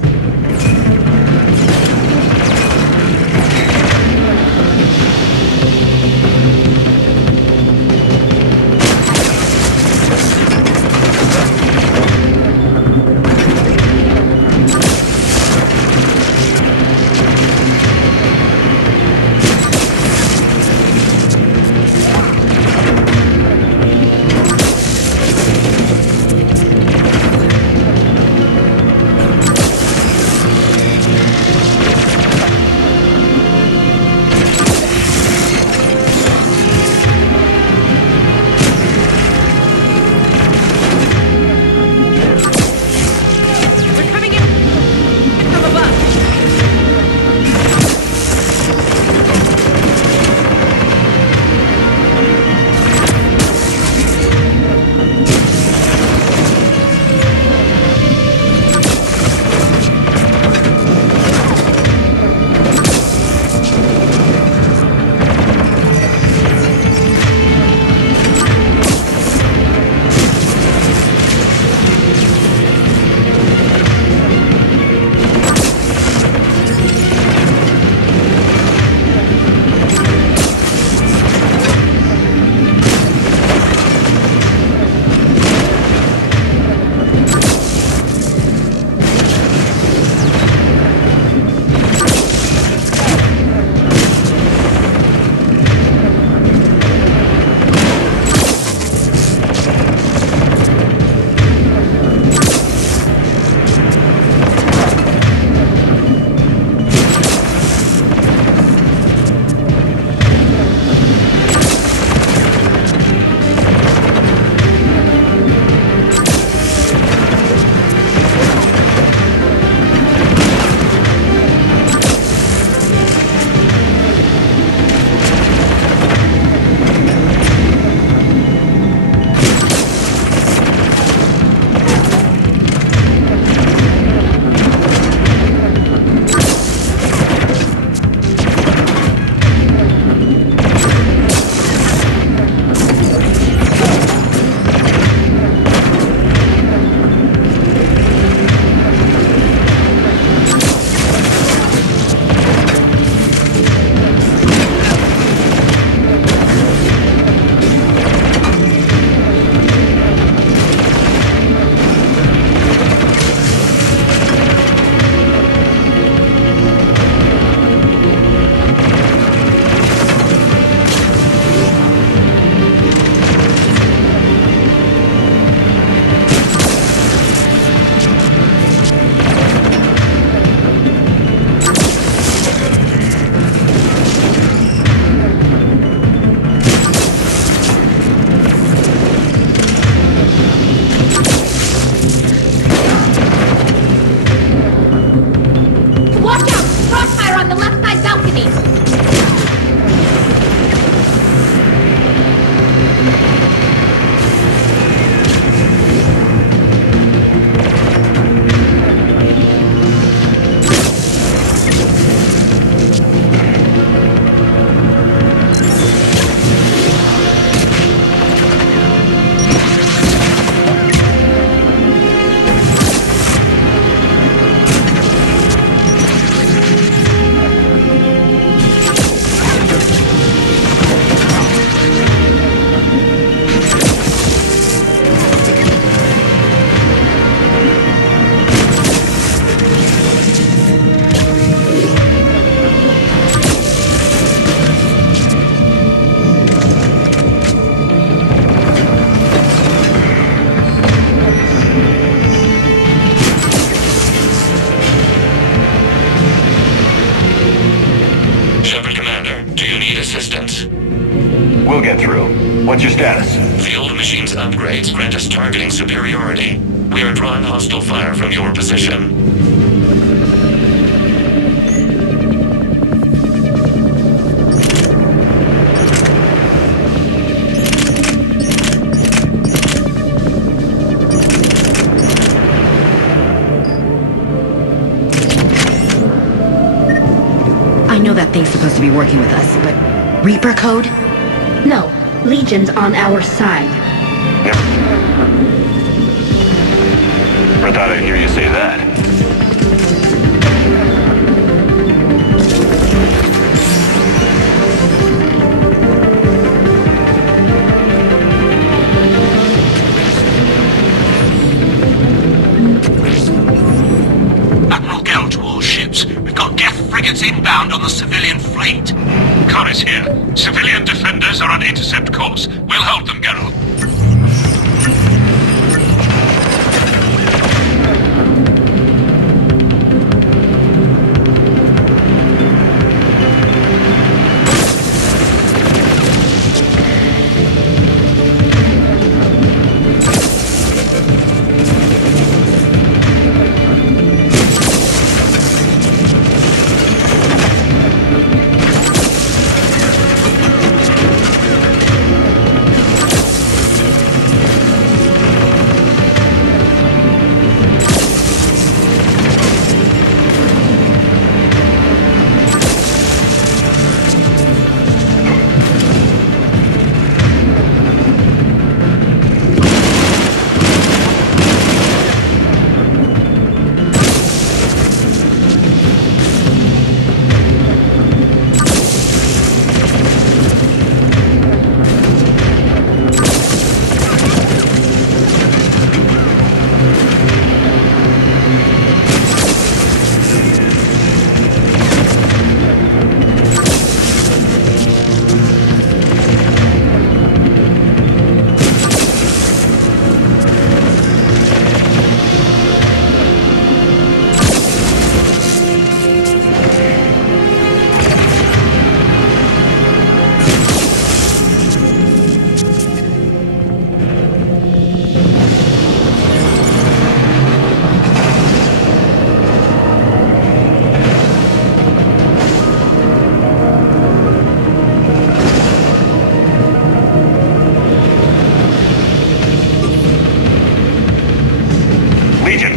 assistance. We'll get through. What's your status? Field machines upgrades grant us targeting superiority. We are drawing hostile fire from your position. I know that thing's supposed to be working with us, but Reaper code? No, Legion's on our side. I thought I'd hear you say that. Admiral Gell to all ships. We've got Geth frigates inbound on the civilian fleet. Corus here. Civilian defenders are on intercept course. We'll hold them, Geralt.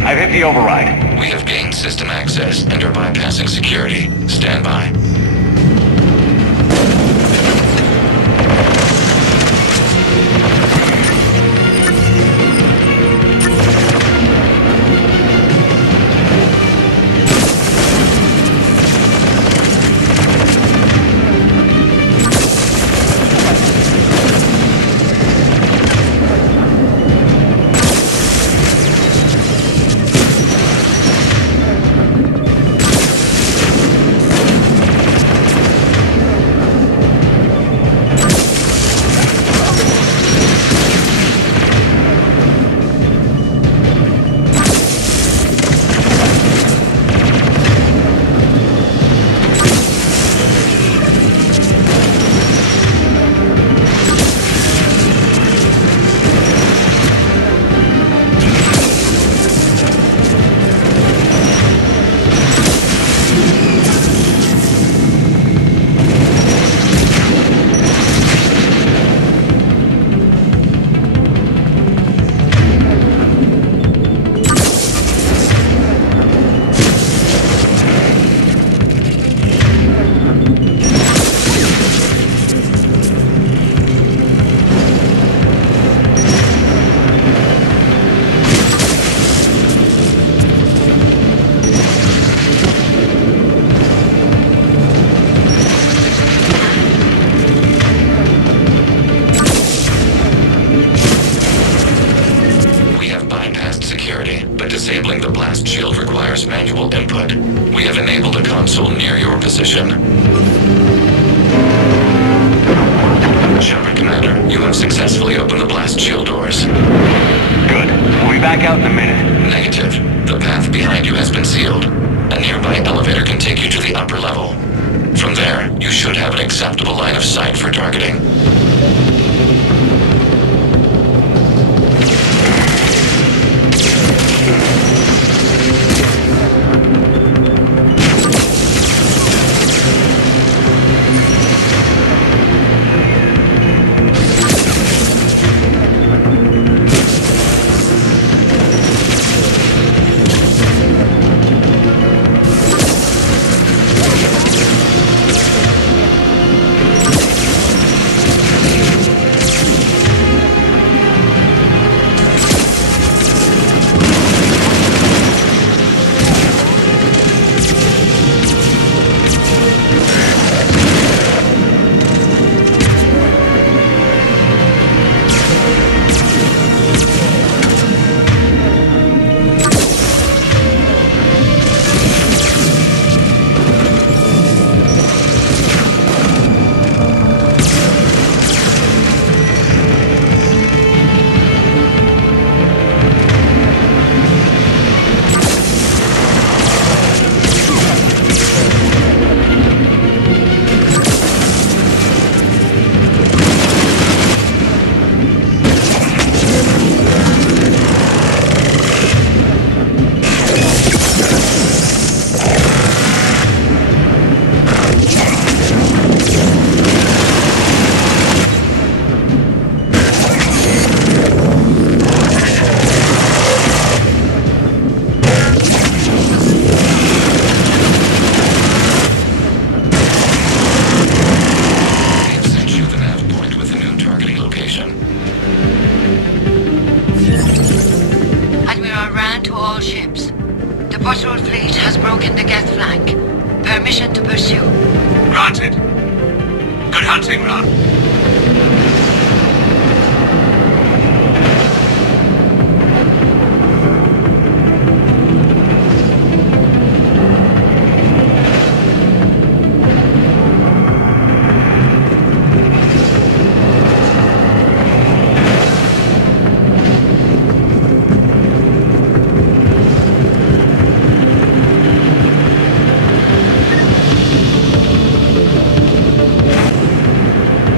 I've hit the override. We have gained system access and are bypassing security. Stand by. Disabling the blast shield requires manual input. We have enabled a console near your position. Shepard, Commander, you have successfully opened the blast shield doors. Good. We'll be back out in a minute. Negative. The path behind you has been sealed. A nearby elevator can take you to the upper level. From there, you should have an acceptable line of sight for targeting.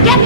Get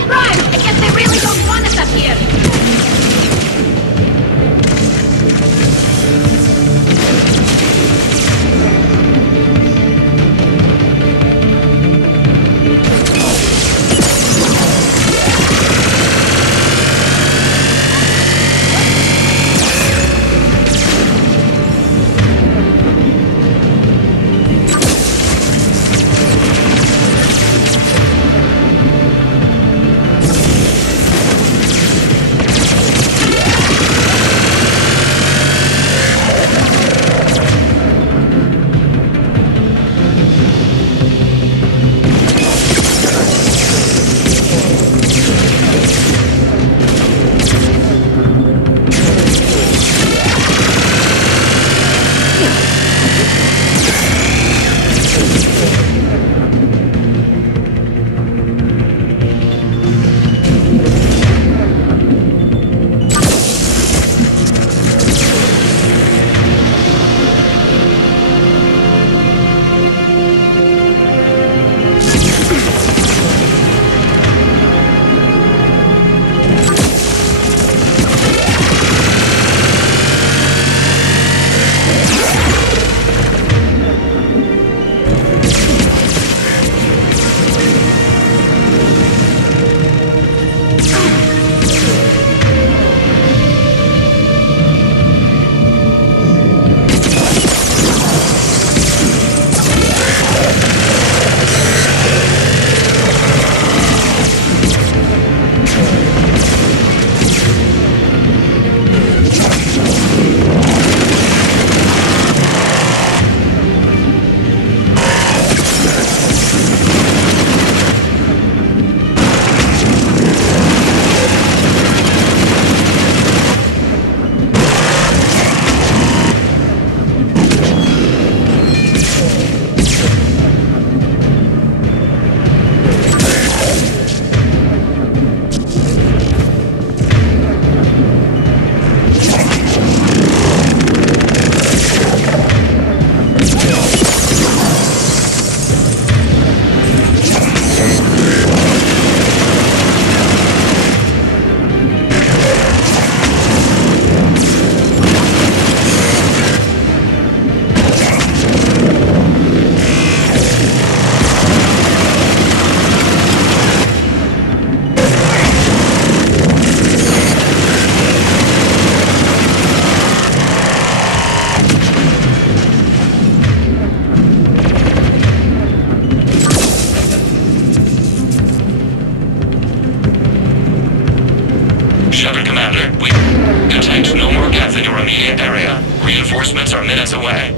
Reinforcements are minutes away.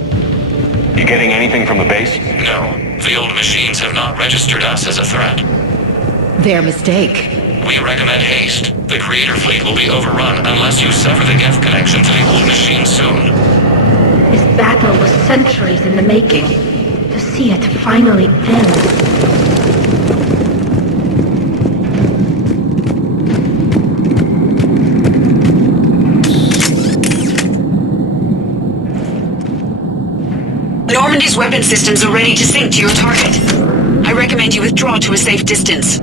You getting anything from the base? No, the old machines have not registered us as a threat. Their mistake. We recommend haste. The Creator Fleet will be overrun unless you sever the Geth connection to the old machine soon. This battle was centuries in the making. To see it finally end. Normandy's weapon systems are ready to sync to your target. I recommend you withdraw to a safe distance.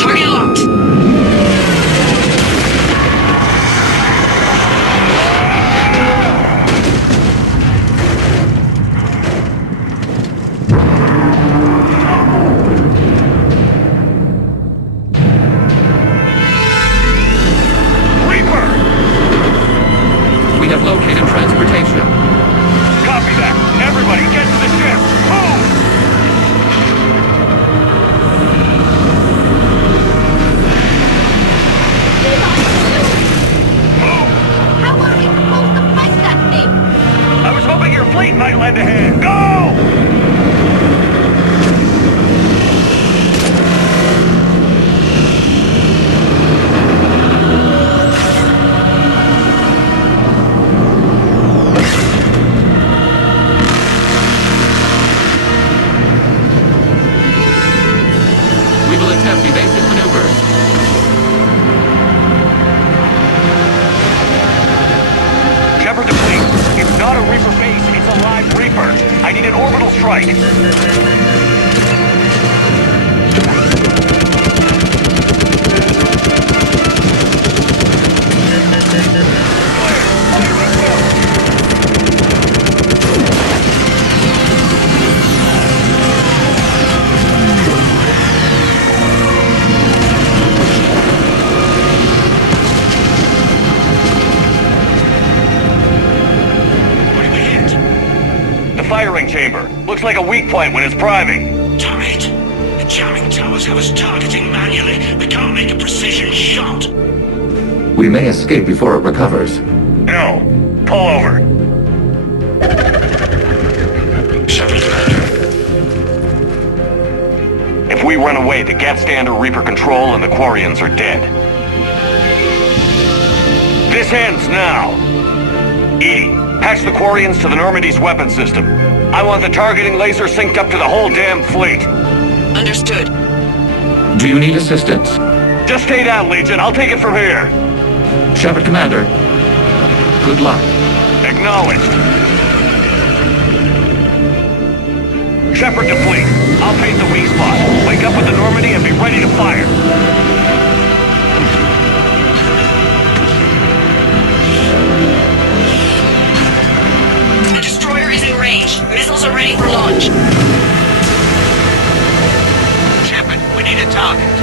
Target locked. We have located transportation. Copy that. Everybody, get to the ship. Move! How are we supposed to fight that thing? I was hoping your fleet might lend a hand. Go! We will attempt evasive maneuvers. Shepard to fleet. It's not a Reaper base, it's a live Reaper. I need an orbital strike. Firing chamber. Looks like a weak point when it's priming. Damn it! The jamming towers have us targeting manually. We can't make a precision shot. We may escape before it recovers. No. Pull over. Shepard, Commander. If we run away, the Geth stay under Reaper control and the Quarians are dead. This ends now. Edie, patch the Quarians to the Normandy's weapon system. I want the targeting laser synced up to the whole damn fleet. Understood. Do you need assistance? Just stay down, Legion. I'll take it from here. Shepard, Commander. Good luck. Acknowledged. Shepard to fleet. I'll paint the weak spot. Wake up with the Normandy and be ready to fire. The destroyer is in range. Missiles are ready for launch. Shepard, we need a target.